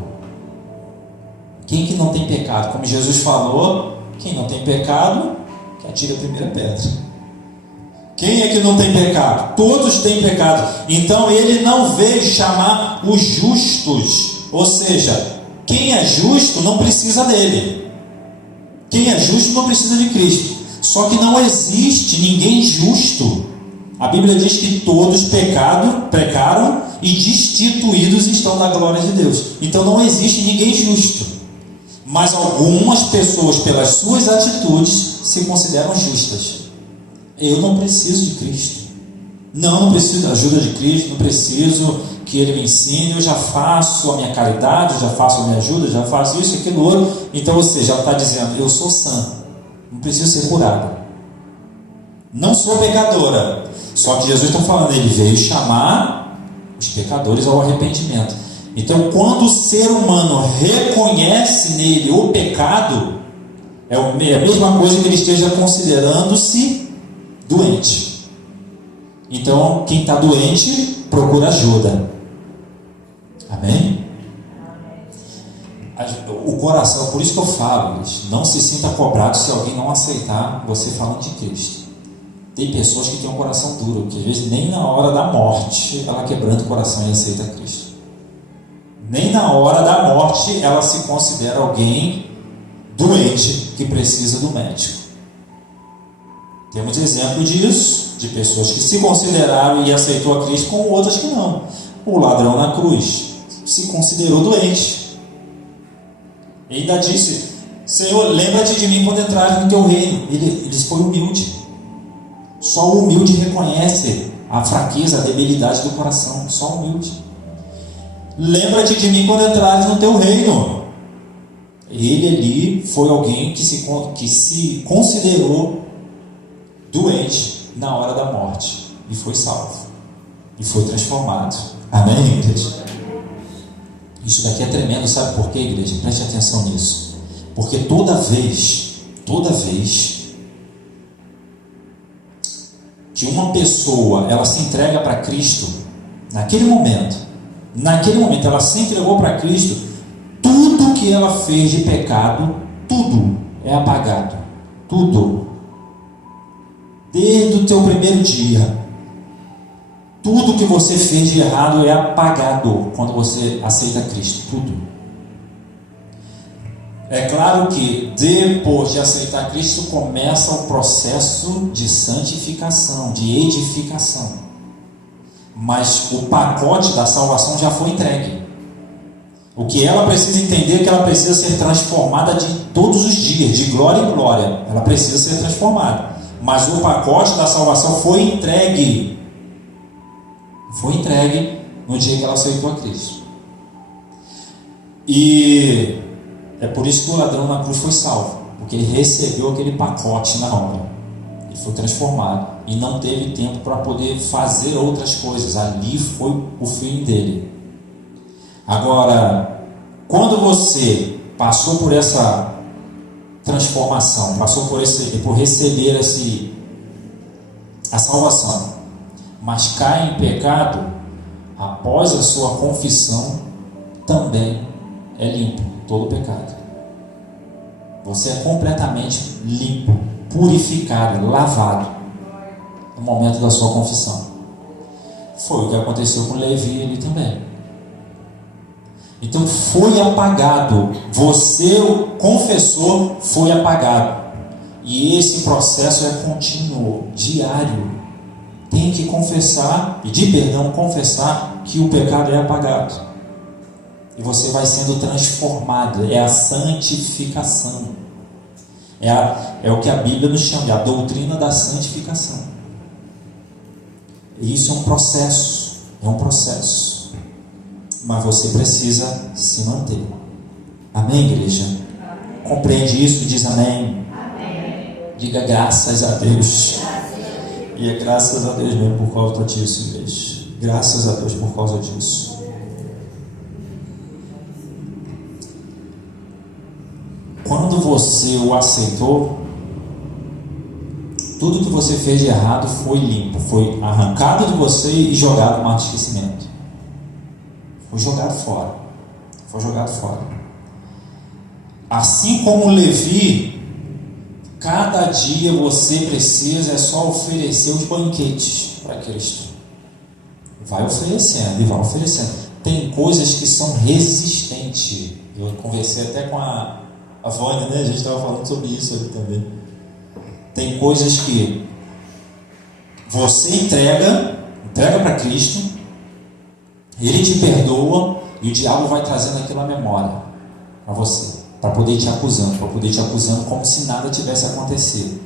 Quem que não tem pecado? Como Jesus falou, quem não tem pecado, que atire a primeira pedra. Quem é que não tem pecado? Todos têm pecado. Então ele não veio chamar os justos. Ou seja, quem é justo não precisa dele. Quem é justo não precisa de Cristo. Só que não existe ninguém justo. A Bíblia diz que todos pecaram e destituídos estão da glória de Deus. Então não existe ninguém justo. Mas algumas pessoas, pelas suas atitudes, se consideram justas. Eu não preciso de Cristo. Não preciso da ajuda de Cristo. Não preciso que Ele me ensine. Eu já faço a minha caridade, eu já faço a minha ajuda, já faço isso, aquilo, outro. Então, ou seja, ela está dizendo, eu sou sã, não preciso ser curada. Não sou pecadora. Só que Jesus está falando, Ele veio chamar os pecadores ao arrependimento. Então, quando o ser humano reconhece nele o pecado, é a mesma coisa que ele esteja considerando-se doente. Então, quem está doente, procura ajuda. Amém? O coração, por isso que eu falo, não se sinta cobrado se alguém não aceitar você falando de Cristo. Tem pessoas que têm um coração duro, que às vezes nem na hora da morte ela quebranta o coração e aceita Cristo. Nem na hora da morte ela se considera alguém doente que precisa do médico. Temos exemplo disso, de pessoas que se consideraram e aceitou a Cristo, com outras que não. O ladrão na cruz se considerou doente. E ainda disse, Senhor, lembra-te de mim quando entrares no teu reino. Ele foi humilde. Só o humilde reconhece a fraqueza, a debilidade do coração. Só o humilde. Lembra-te de mim quando entrares no teu reino. Ele ali foi alguém que se considerou doente na hora da morte e foi salvo e foi transformado. Amém, igreja? Isso daqui é tremendo, sabe por quê, igreja? Preste atenção nisso. Porque toda vez que uma pessoa ela se entrega para Cristo, naquele momento ela se entregou para Cristo, tudo que ela fez de pecado, tudo é apagado. Tudo. Desde o teu primeiro dia, tudo que você fez de errado é apagado quando você aceita Cristo. Tudo. É claro que depois de aceitar Cristo começa o processo de santificação, de edificação. Mas o pacote da salvação já foi entregue. O que ela precisa entender é que ela precisa ser transformada de todos os dias, de glória em glória. Ela precisa ser transformada. Mas o pacote da salvação foi entregue. Foi entregue no dia que ela aceitou a Cristo. E é por isso que o ladrão na cruz foi salvo. Porque ele recebeu aquele pacote na hora. E foi transformado. E não teve tempo para poder fazer outras coisas. Ali foi o fim dele. Agora, quando você passou por essa transformação, passou por receber a salvação, mas cai em pecado, após a sua confissão, também é limpo todo pecado. Você é completamente limpo, purificado, lavado no momento da sua confissão. Foi o que aconteceu com Levi ali também. Então foi apagado. Você confessou, foi apagado. E esse processo é contínuo, diário. Tem que confessar, pedir perdão, confessar que o pecado é apagado. E você vai sendo transformado. É a santificação. É o que a Bíblia nos chama de a doutrina da santificação. E isso é um processo. É um processo. Mas você precisa se manter. Amém, igreja? compreende isso e diz amém? Diga graças a Deus. E é graças a Deus mesmo por causa disso, igreja. Graças a Deus por causa disso. Quando você o aceitou, tudo que você fez de errado foi limpo, foi arrancado de você e jogado no mar de esquecimento. Foi jogado fora. Foi jogado fora. Assim como Levi, cada dia você precisa é só oferecer os banquetes para Cristo. Vai oferecendo e vai oferecendo. Tem coisas que são resistentes. Eu conversei até com a Vânia, né? A gente estava falando sobre isso ali também. Tem coisas que você entrega para Cristo, Ele te perdoa e o diabo vai trazendo aquilo à memória para você, para poder te acusando como se nada tivesse acontecido.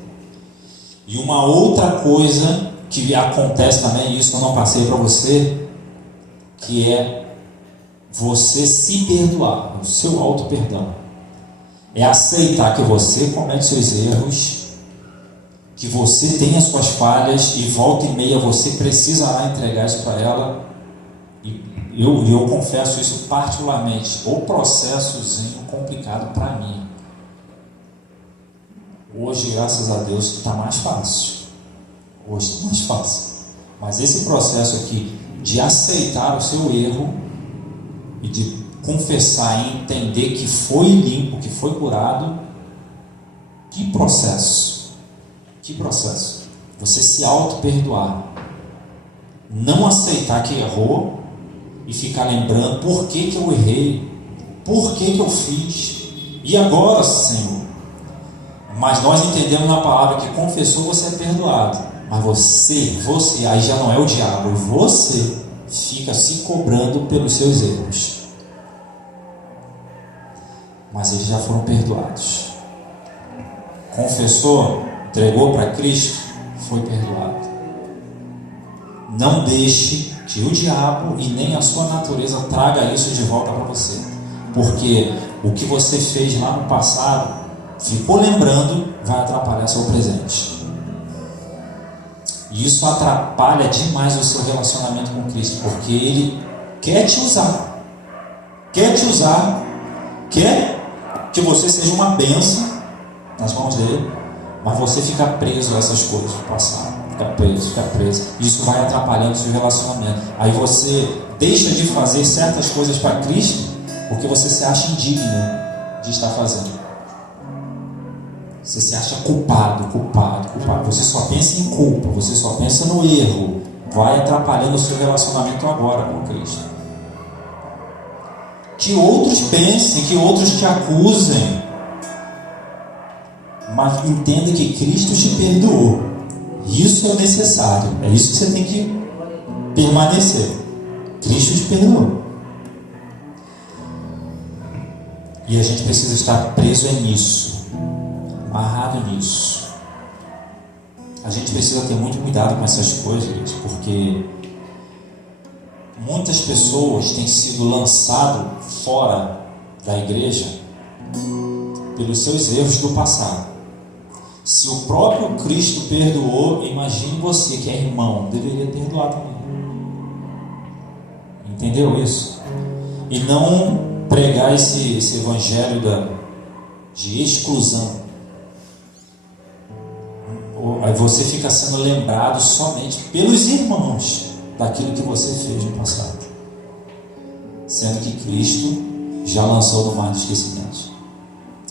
E uma outra coisa que acontece também, isso eu não passei para você, que é você se perdoar, o seu auto-perdão. É aceitar que você comete seus erros, que você tem as suas falhas e volta e meia você precisará entregar isso para ela. E eu confesso isso particularmente, o processozinho complicado para mim. Hoje, graças a Deus, está mais fácil. Hoje está mais fácil. Mas esse processo aqui de aceitar o seu erro e de confessar e entender que foi limpo, que foi curado, que processo. Que processo? Você se auto-perdoar, não aceitar que errou e ficar lembrando por que eu errei, por que eu fiz, e agora, Senhor? Mas nós entendemos na palavra que confessou, você é perdoado. Mas você, aí já não é o diabo, você fica se cobrando pelos seus erros. Mas eles já foram perdoados. Confessou, entregou para Cristo, foi perdoado. Não deixe que o diabo e nem a sua natureza traga isso de volta para você, porque o que você fez lá no passado, ficou lembrando, vai atrapalhar seu presente. E isso atrapalha demais o seu relacionamento com Cristo, porque Ele quer te usar, quer que você seja uma bênção nas mãos dele, mas você fica preso a essas coisas do passado, fica preso. Isso vai atrapalhando o seu relacionamento. Aí você deixa de fazer certas coisas para Cristo porque você se acha indigno de estar fazendo. Você se acha culpado. Você só pensa em culpa, você só pensa no erro. Vai atrapalhando o seu relacionamento agora com Cristo. Que outros pensem, que outros te acusem, mas entenda que Cristo te perdoou. Isso é o necessário. É isso que você tem que permanecer. Cristo te perdoou. E a gente precisa estar preso nisso, amarrado nisso. A gente precisa ter muito cuidado com essas coisas, porque muitas pessoas têm sido lançadas fora da igreja pelos seus erros do passado. Se o próprio Cristo perdoou, imagine você que é irmão, deveria perdoar também. Entendeu isso? E não pregar esse evangelho de exclusão. Aí você fica sendo lembrado somente pelos irmãos daquilo que você fez no passado, sendo que Cristo já lançou no mar de esquecimento.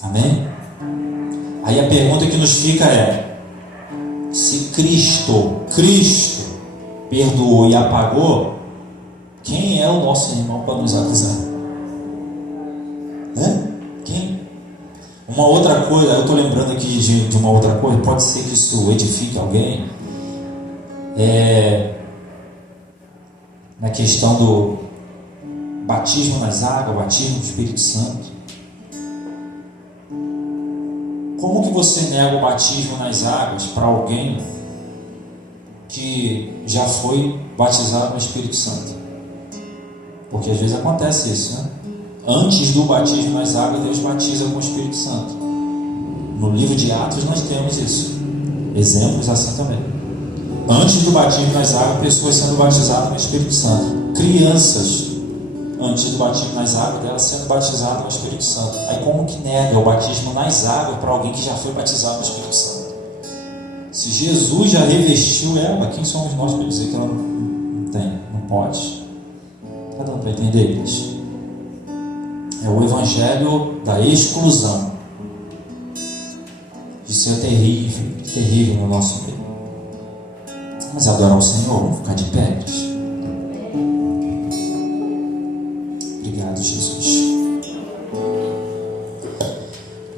Amém? Aí a pergunta que nos fica é: se Cristo perdoou e apagou, quem é o nosso irmão para nos acusar? Quem? Uma outra coisa, eu estou lembrando aqui de uma outra coisa, pode ser que isso edifique alguém, na questão do batismo nas águas, batismo do Espírito Santo. Como que você nega o batismo nas águas para alguém que já foi batizado no Espírito Santo? Porque às vezes acontece isso, né? Antes do batismo nas águas, Deus batiza com o Espírito Santo. No livro de Atos nós temos isso. Exemplos assim também. Antes do batismo nas águas, pessoas sendo batizadas no Espírito Santo. Crianças, antes do batismo nas águas, elas sendo batizadas no Espírito Santo. Aí como que nega o batismo nas águas para alguém que já foi batizado no Espírito Santo? Se Jesus já revestiu ela, quem somos nós para dizer que ela não tem? Não pode. Está dando para entender isso? É o evangelho da exclusão. Isso é terrível, terrível no nosso meio. Mas adorar o Senhor, vamos ficar de pé. Obrigado, Jesus.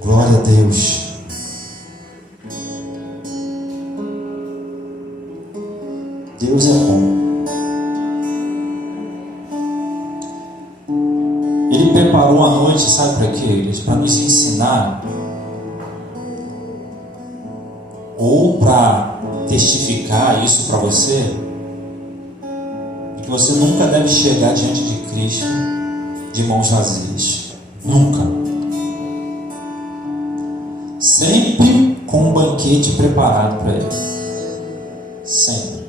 Glória a Deus. Deus é bom. Ele preparou a noite, sabe para quê, igreja? Para nos ensinar, ou para testificar isso para você, que você nunca deve chegar diante de Cristo de mãos vazias. Nunca. Sempre com um banquete preparado para Ele. Sempre.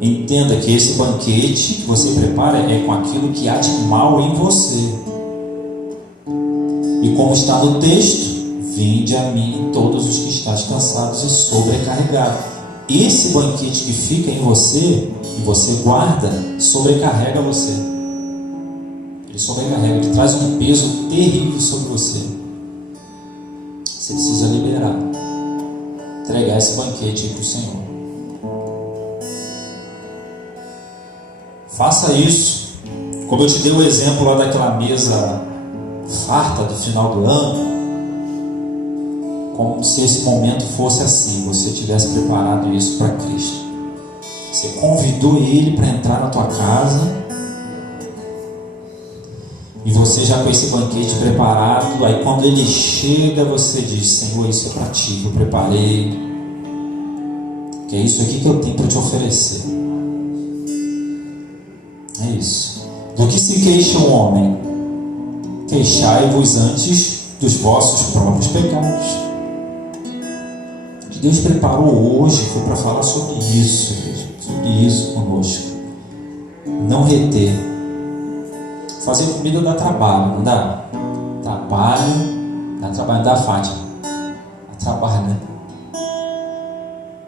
Entenda que esse banquete que você prepara é com aquilo que há de mal em você. E como está no texto, vinde a mim todos os que estáis cansados e sobrecarregados. Esse banquete que fica em você, e você guarda, sobrecarrega você. Ele sobrecarrega, ele traz um peso terrível sobre você. Você precisa liberar, entregar esse banquete para o Senhor. Faça isso. Como eu te dei o exemplo lá daquela mesa farta do final do ano, como se esse momento fosse assim, você tivesse preparado isso para Cristo. Você convidou Ele para entrar na tua casa, e você já com esse banquete preparado, aí quando Ele chega, você diz: Senhor, isso é para Ti, eu preparei, que é isso aqui que eu tenho para Te oferecer. É isso. Do que se queixa o homem? Queixai-vos antes dos vossos próprios pecados. O que Deus preparou hoje foi para falar sobre isso, igreja, sobre isso conosco. Não reter. Fazer comida dá trabalho, não dá? Dá trabalho, dá Fátima. Dá trabalho, né?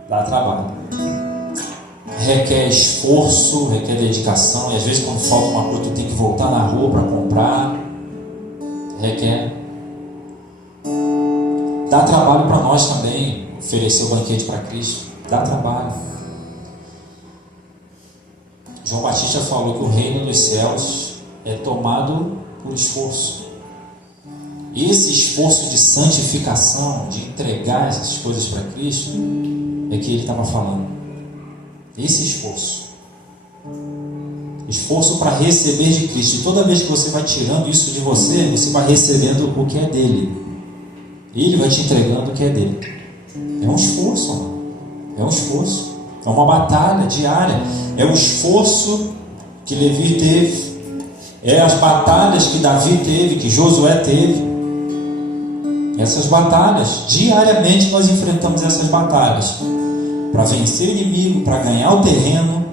Dá trabalho. Requer esforço, requer dedicação, e às vezes quando falta uma coisa tu tem que voltar na rua para comprar. Requer. Dá trabalho para nós também oferecer o banquete para Cristo. Dá trabalho. João Batista falou que o reino dos céus é tomado por esforço. Esse esforço de santificação, de entregar essas coisas para Cristo, é que ele estava falando. Esse esforço para receber de Cristo. E toda vez que você vai tirando isso de você, você vai recebendo o que é dele. Ele vai te entregando o que é dele. É um esforço, mano. É um esforço. É uma batalha diária. É o esforço que Levi teve. É as batalhas que Davi teve, que Josué teve. Essas batalhas, diariamente nós enfrentamos essas batalhas. Para vencer o inimigo, para ganhar o terreno.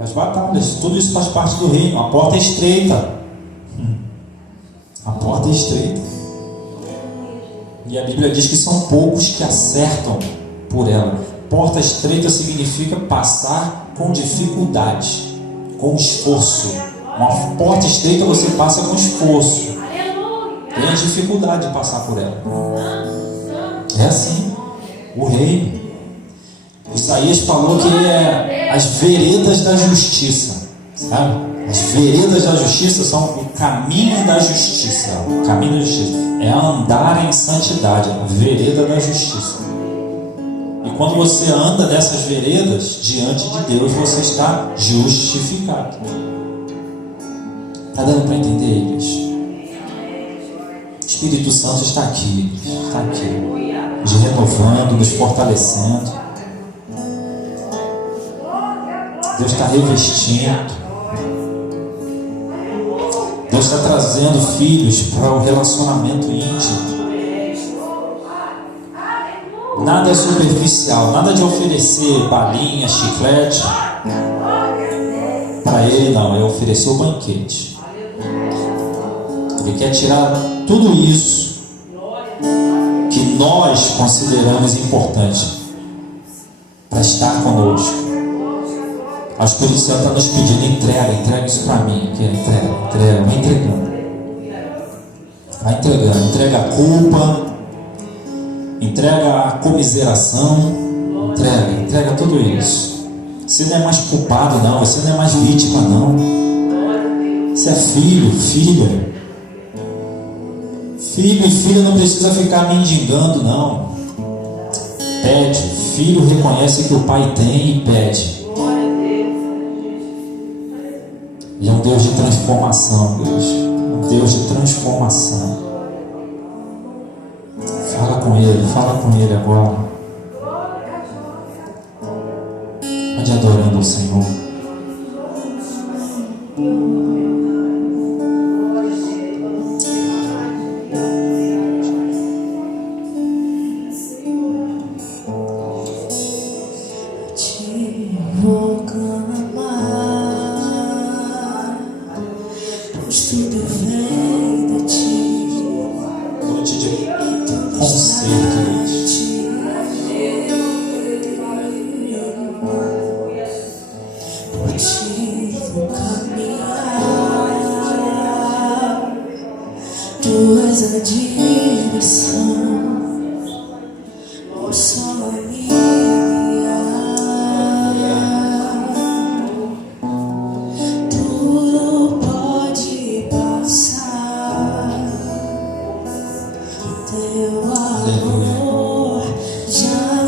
As batalhas, tudo isso faz parte do reino. A porta é estreita. A porta é estreita. E a Bíblia diz que são poucos que acertam por ela. Porta estreita significa passar com dificuldade, com esforço. Uma porta estreita você passa com esforço. Tem a dificuldade de passar por ela. É assim, o reino. Isaías falou que é as veredas da justiça, sabe? As veredas da justiça são o caminho da justiça. O caminho da justiça é andar em santidade, a vereda da justiça. E quando você anda nessas veredas, diante de Deus, você está justificado. Está dando para entender, igreja? O Espírito Santo está aqui, nos renovando, nos fortalecendo. Deus está revestindo. Deus está trazendo filhos para o relacionamento íntimo. Nada superficial, nada de oferecer balinha, chiclete. Para ele não, é oferecer o banquete. Ele quer tirar tudo isso que nós consideramos importante para estar conosco. O Espírito Santo está nos pedindo: entrega isso para mim. Entrega, vai entregando. Vai entregando, entrega a culpa, entrega a comiseração, entrega tudo isso. Você não é mais culpado não, você não é mais vítima não. Você é filho, filha. Filho e filha não precisa ficar mendigando não. Pede, filho reconhece que o pai tem e pede. Ele é um Deus de transformação, Deus. Um Deus de transformação. Fala com Ele agora. Pode adorando o Senhor. Vou clamar, pois tudo vem de ti. Noite de concerto, Por ti vou caminhar, tu és a direção, o sol a me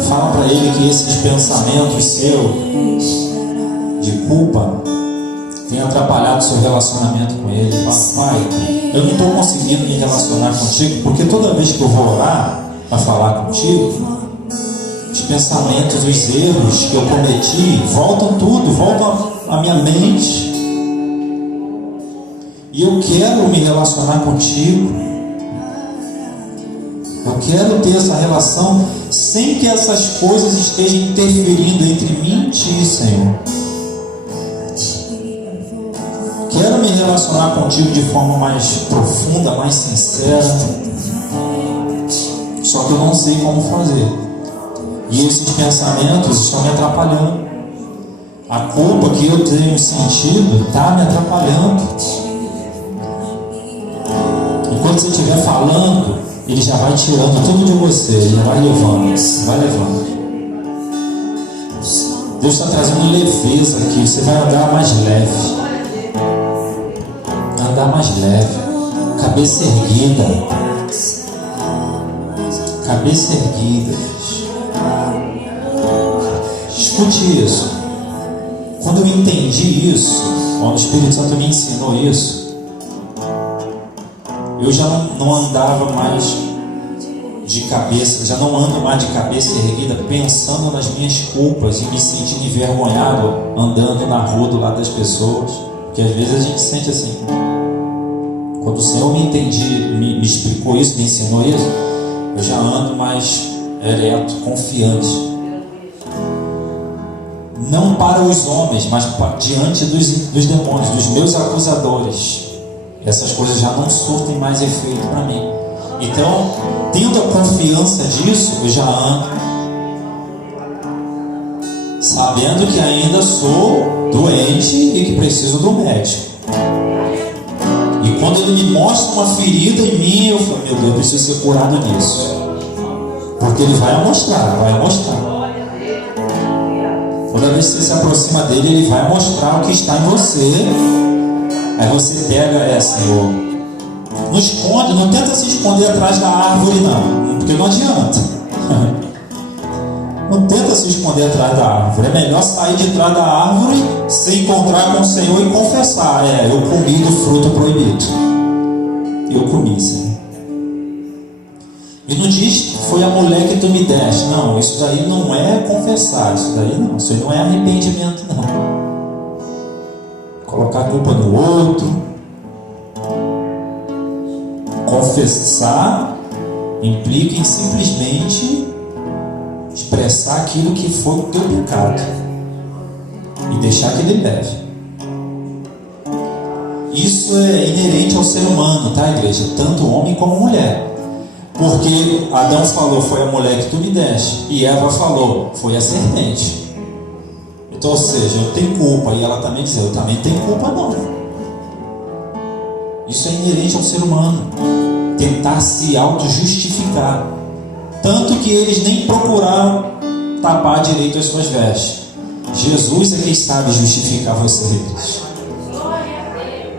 Fala para Ele que esses pensamentos seus de culpa têm atrapalhado o seu relacionamento com Ele. Fala: Pai, eu não estou conseguindo me relacionar contigo, porque toda vez que eu vou orar para falar contigo, os pensamentos, os erros que eu cometi voltam à minha mente. E eu quero me relacionar contigo. Eu quero ter essa relação sem que essas coisas estejam interferindo entre mim e ti, Senhor. Quero me relacionar contigo de forma mais profunda, mais sincera. Só que eu não sei como fazer. E esses pensamentos estão me atrapalhando. A culpa que eu tenho sentido está me atrapalhando. Enquanto você estiver falando, Ele já vai tirando tudo de você, Ele já vai levando. Deus está trazendo leveza aqui. Você vai andar mais leve. Cabeça erguida. Escute isso. Quando eu entendi isso, quando o Espírito Santo me ensinou isso, eu já não andava mais de cabeça, já não ando mais de cabeça erguida pensando nas minhas culpas e me sentindo envergonhado andando na rua do lado das pessoas, porque às vezes a gente sente assim. Quando o Senhor me explicou isso, me ensinou isso, eu já ando mais ereto, confiante, não para os homens, mas diante dos demônios, dos meus acusadores. Essas coisas já não surtem mais efeito para mim. Então, tendo a confiança disso, eu já ando sabendo que ainda sou doente e que preciso do médico. E quando ele me mostra uma ferida em mim, eu falo: meu Deus, eu preciso ser curado nisso. Porque ele vai mostrar. Toda vez que você se aproxima dele, ele vai mostrar o que está em você. Aí você pega, Senhor, não esconde, não tenta se esconder atrás da árvore não, porque não adianta. Não tenta se esconder atrás da árvore. É melhor sair de trás da árvore, se encontrar com o Senhor e confessar: eu comi do fruto proibido. Eu comi, Senhor. E não diz: foi a mulher que tu me deste. Não, isso daí não é confessar. Isso daí não é arrependimento não. Colocar a culpa no outro. Confessar implica em simplesmente expressar aquilo que foi o teu pecado e deixar que ele leve. Isso é inerente ao ser humano, tá, igreja? Tanto homem como mulher. Porque Adão falou, foi a mulher que tu me deste, e Eva falou, foi a serpente. Então, ou seja, eu tenho culpa, e ela também dizia, eu também tenho culpa não. Isso é inerente ao ser humano, tentar se auto-justificar. Tanto que eles nem procuraram tapar direito as suas vestes. Jesus é quem sabe justificar vocês.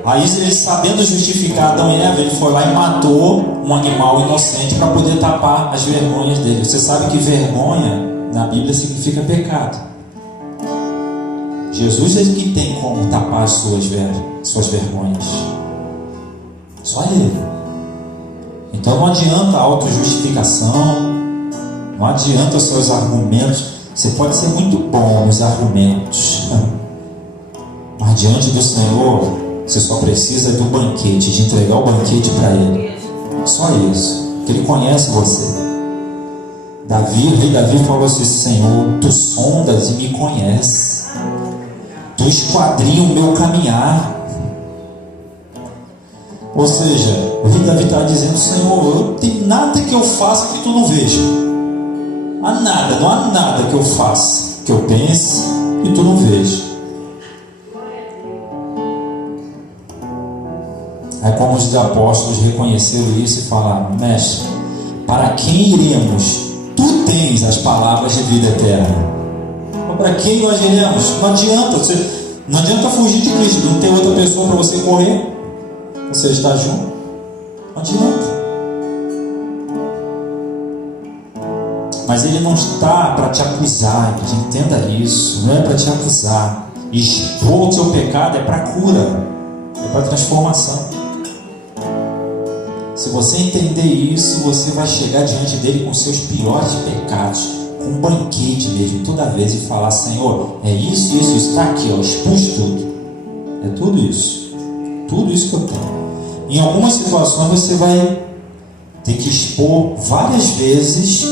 Aí ele, sabendo justificar Adão e Eva, ele foi lá e matou um animal inocente para poder tapar as vergonhas dele. Você sabe que vergonha na Bíblia significa pecado. Jesus é que tem como tapar as suas vergonhas. Só ele. Então não adianta a autojustificação, não adianta os seus argumentos. Você pode ser muito bom nos argumentos, mas diante do Senhor você só precisa do banquete, de entregar o banquete para Ele. Só isso, que Ele conhece você. O rei Davi falou assim: Senhor, tu sondas e me conheces, tu esquadrinha o meu caminhar. Ou seja, o rei Davi está dizendo: Senhor, eu tenho nada que eu faça que tu não veja. Não há nada que eu faça, que eu pense e tu não veja. Aí, como os apóstolos reconheceram isso e falaram: Mestre, para quem iremos? Tu tens as palavras de vida eterna. Mas para quem nós iremos? Não adianta fugir de Cristo. Não tem outra pessoa para você correr. Você está junto? Não adianta. Mas Ele não está para te acusar. Entenda isso. Não é para te acusar. Expor o seu pecado é para cura, é para transformação. Se você entender isso, você vai chegar diante dele com seus piores pecados, com um banquete mesmo, toda vez, e falar: Senhor, é isso, está aqui, expus tudo. É tudo isso que eu tenho. Em algumas situações você vai ter que expor várias vezes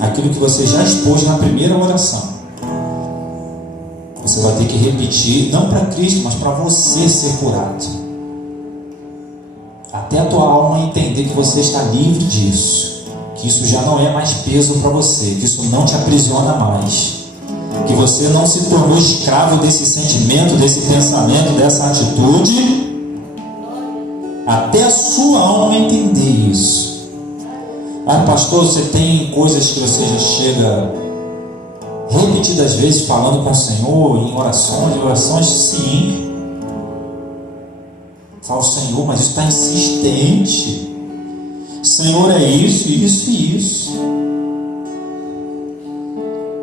aquilo que você já expôs na primeira oração. Você vai ter que repetir, não para Cristo, mas para você ser curado. Até a tua alma entender que você está livre disso, que isso já não é mais peso para você, que isso não te aprisiona mais, que você não se tornou escravo desse sentimento, desse pensamento, dessa atitude. Até a sua alma entender isso. Pastor, você tem coisas que você já chega repetidas vezes falando com o Senhor em orações, sim. Fala: Senhor, mas isso está insistente. Senhor, é isso.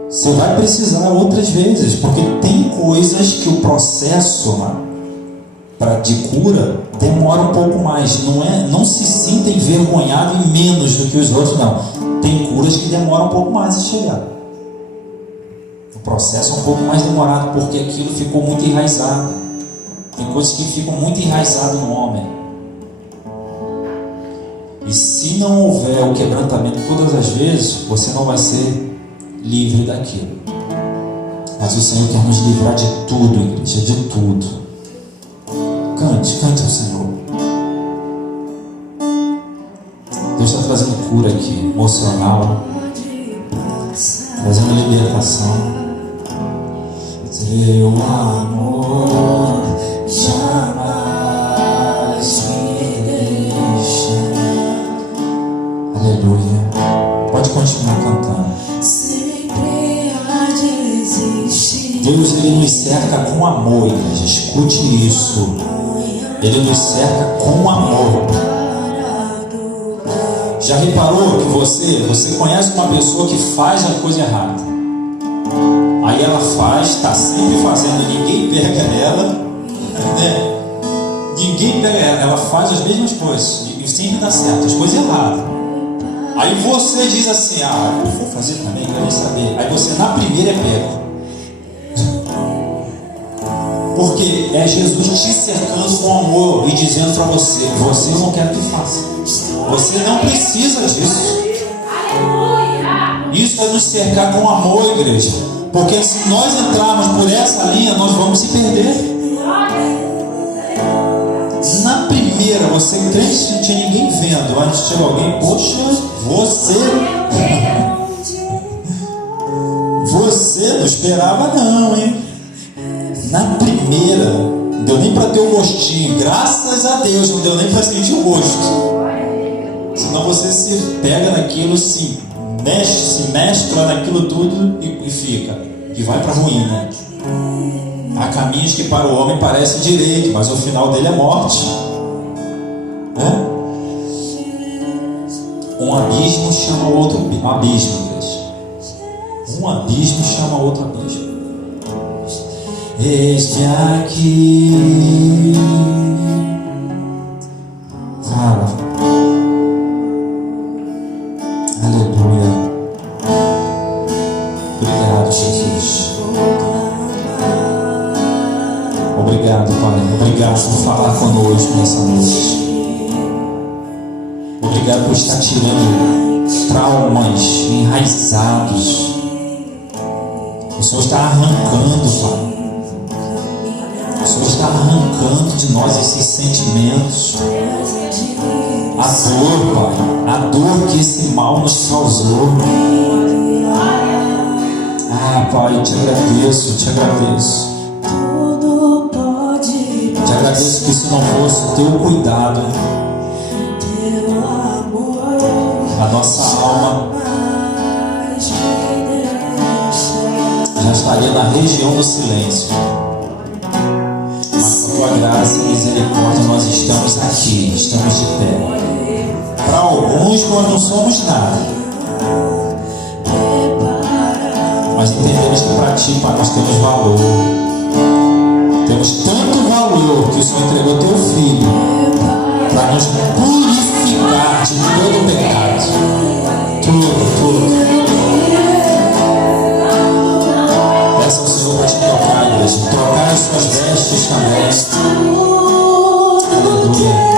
Você vai precisar outras vezes, porque tem coisas que o processo de cura demora um pouco mais. Não se sinta envergonhado e menos do que os outros, não. Tem curas que demoram um pouco mais a chegar. O processo é um pouco mais demorado, porque aquilo ficou muito enraizado. Tem coisas que ficam muito enraizadas no homem. E se não houver o quebrantamento todas as vezes, você não vai ser livre daquilo. Mas o Senhor quer nos livrar de tudo, igreja, de tudo. Cante ao Senhor. Deus está trazendo cura aqui, emocional, trazendo libertação. Teu amor jamais me deixará. Aleluia. Pode continuar cantando. Sempre há de existir. Deus, Ele nos cerca com amor, igreja. Escute isso. Ele nos cerca com amor. Já reparou que você conhece uma pessoa que faz a coisa errada? Aí ela faz, está sempre fazendo, ninguém pega nela, né? Ninguém pega ela faz as mesmas coisas e sempre dá certo, as coisas erradas. Aí você diz assim: eu vou fazer também, quero nem saber. Aí você na primeira é pego. Porque é Jesus te cercando com amor e dizendo para você: você não quer que faça. Você não precisa disso. Isso é nos cercar com amor, igreja. Porque se nós entrarmos por essa linha, nós vamos se perder. Na primeira, você crente, não tinha ninguém vendo. Antes chegou alguém: poxa, você não esperava não, hein? Na primeira, não deu nem para ter o gostinho. Graças a Deus, não deu nem para sentir o gosto. Senão você se pega naquilo, se mescla naquilo tudo e fica. E vai para a ruína. Há caminhos que para o homem parecem direito, mas o final dele é morte. Um abismo chama outro abismo, igreja. Um abismo chama outro abismo. Este aqui. Fala. Aleluia. Obrigado, Jesus. Obrigado, Pai. Obrigado por falar conosco nessa noite. Obrigado por estar tirando traumas enraizados. O Senhor está arrancando, Pai. O Senhor está arrancando de nós esses sentimentos. A dor, Pai. A dor que esse mal nos causou. Ah, Pai, eu te agradeço, te agradeço. Te agradeço que se não fosse o teu cuidado, a nossa alma já estaria na região do silêncio. Mas com a tua graça e misericórdia nós estamos aqui, estamos de pé. Para alguns nós não somos nada, mas entendemos que para ti, Pai, nós temos valor. Temos tanto valor que o Senhor entregou teu Filho para nos purificar de todo o pecado. Tudo. Peça ao Senhor para te tocar, igreja. Trocar as suas vestes também. Aleluia.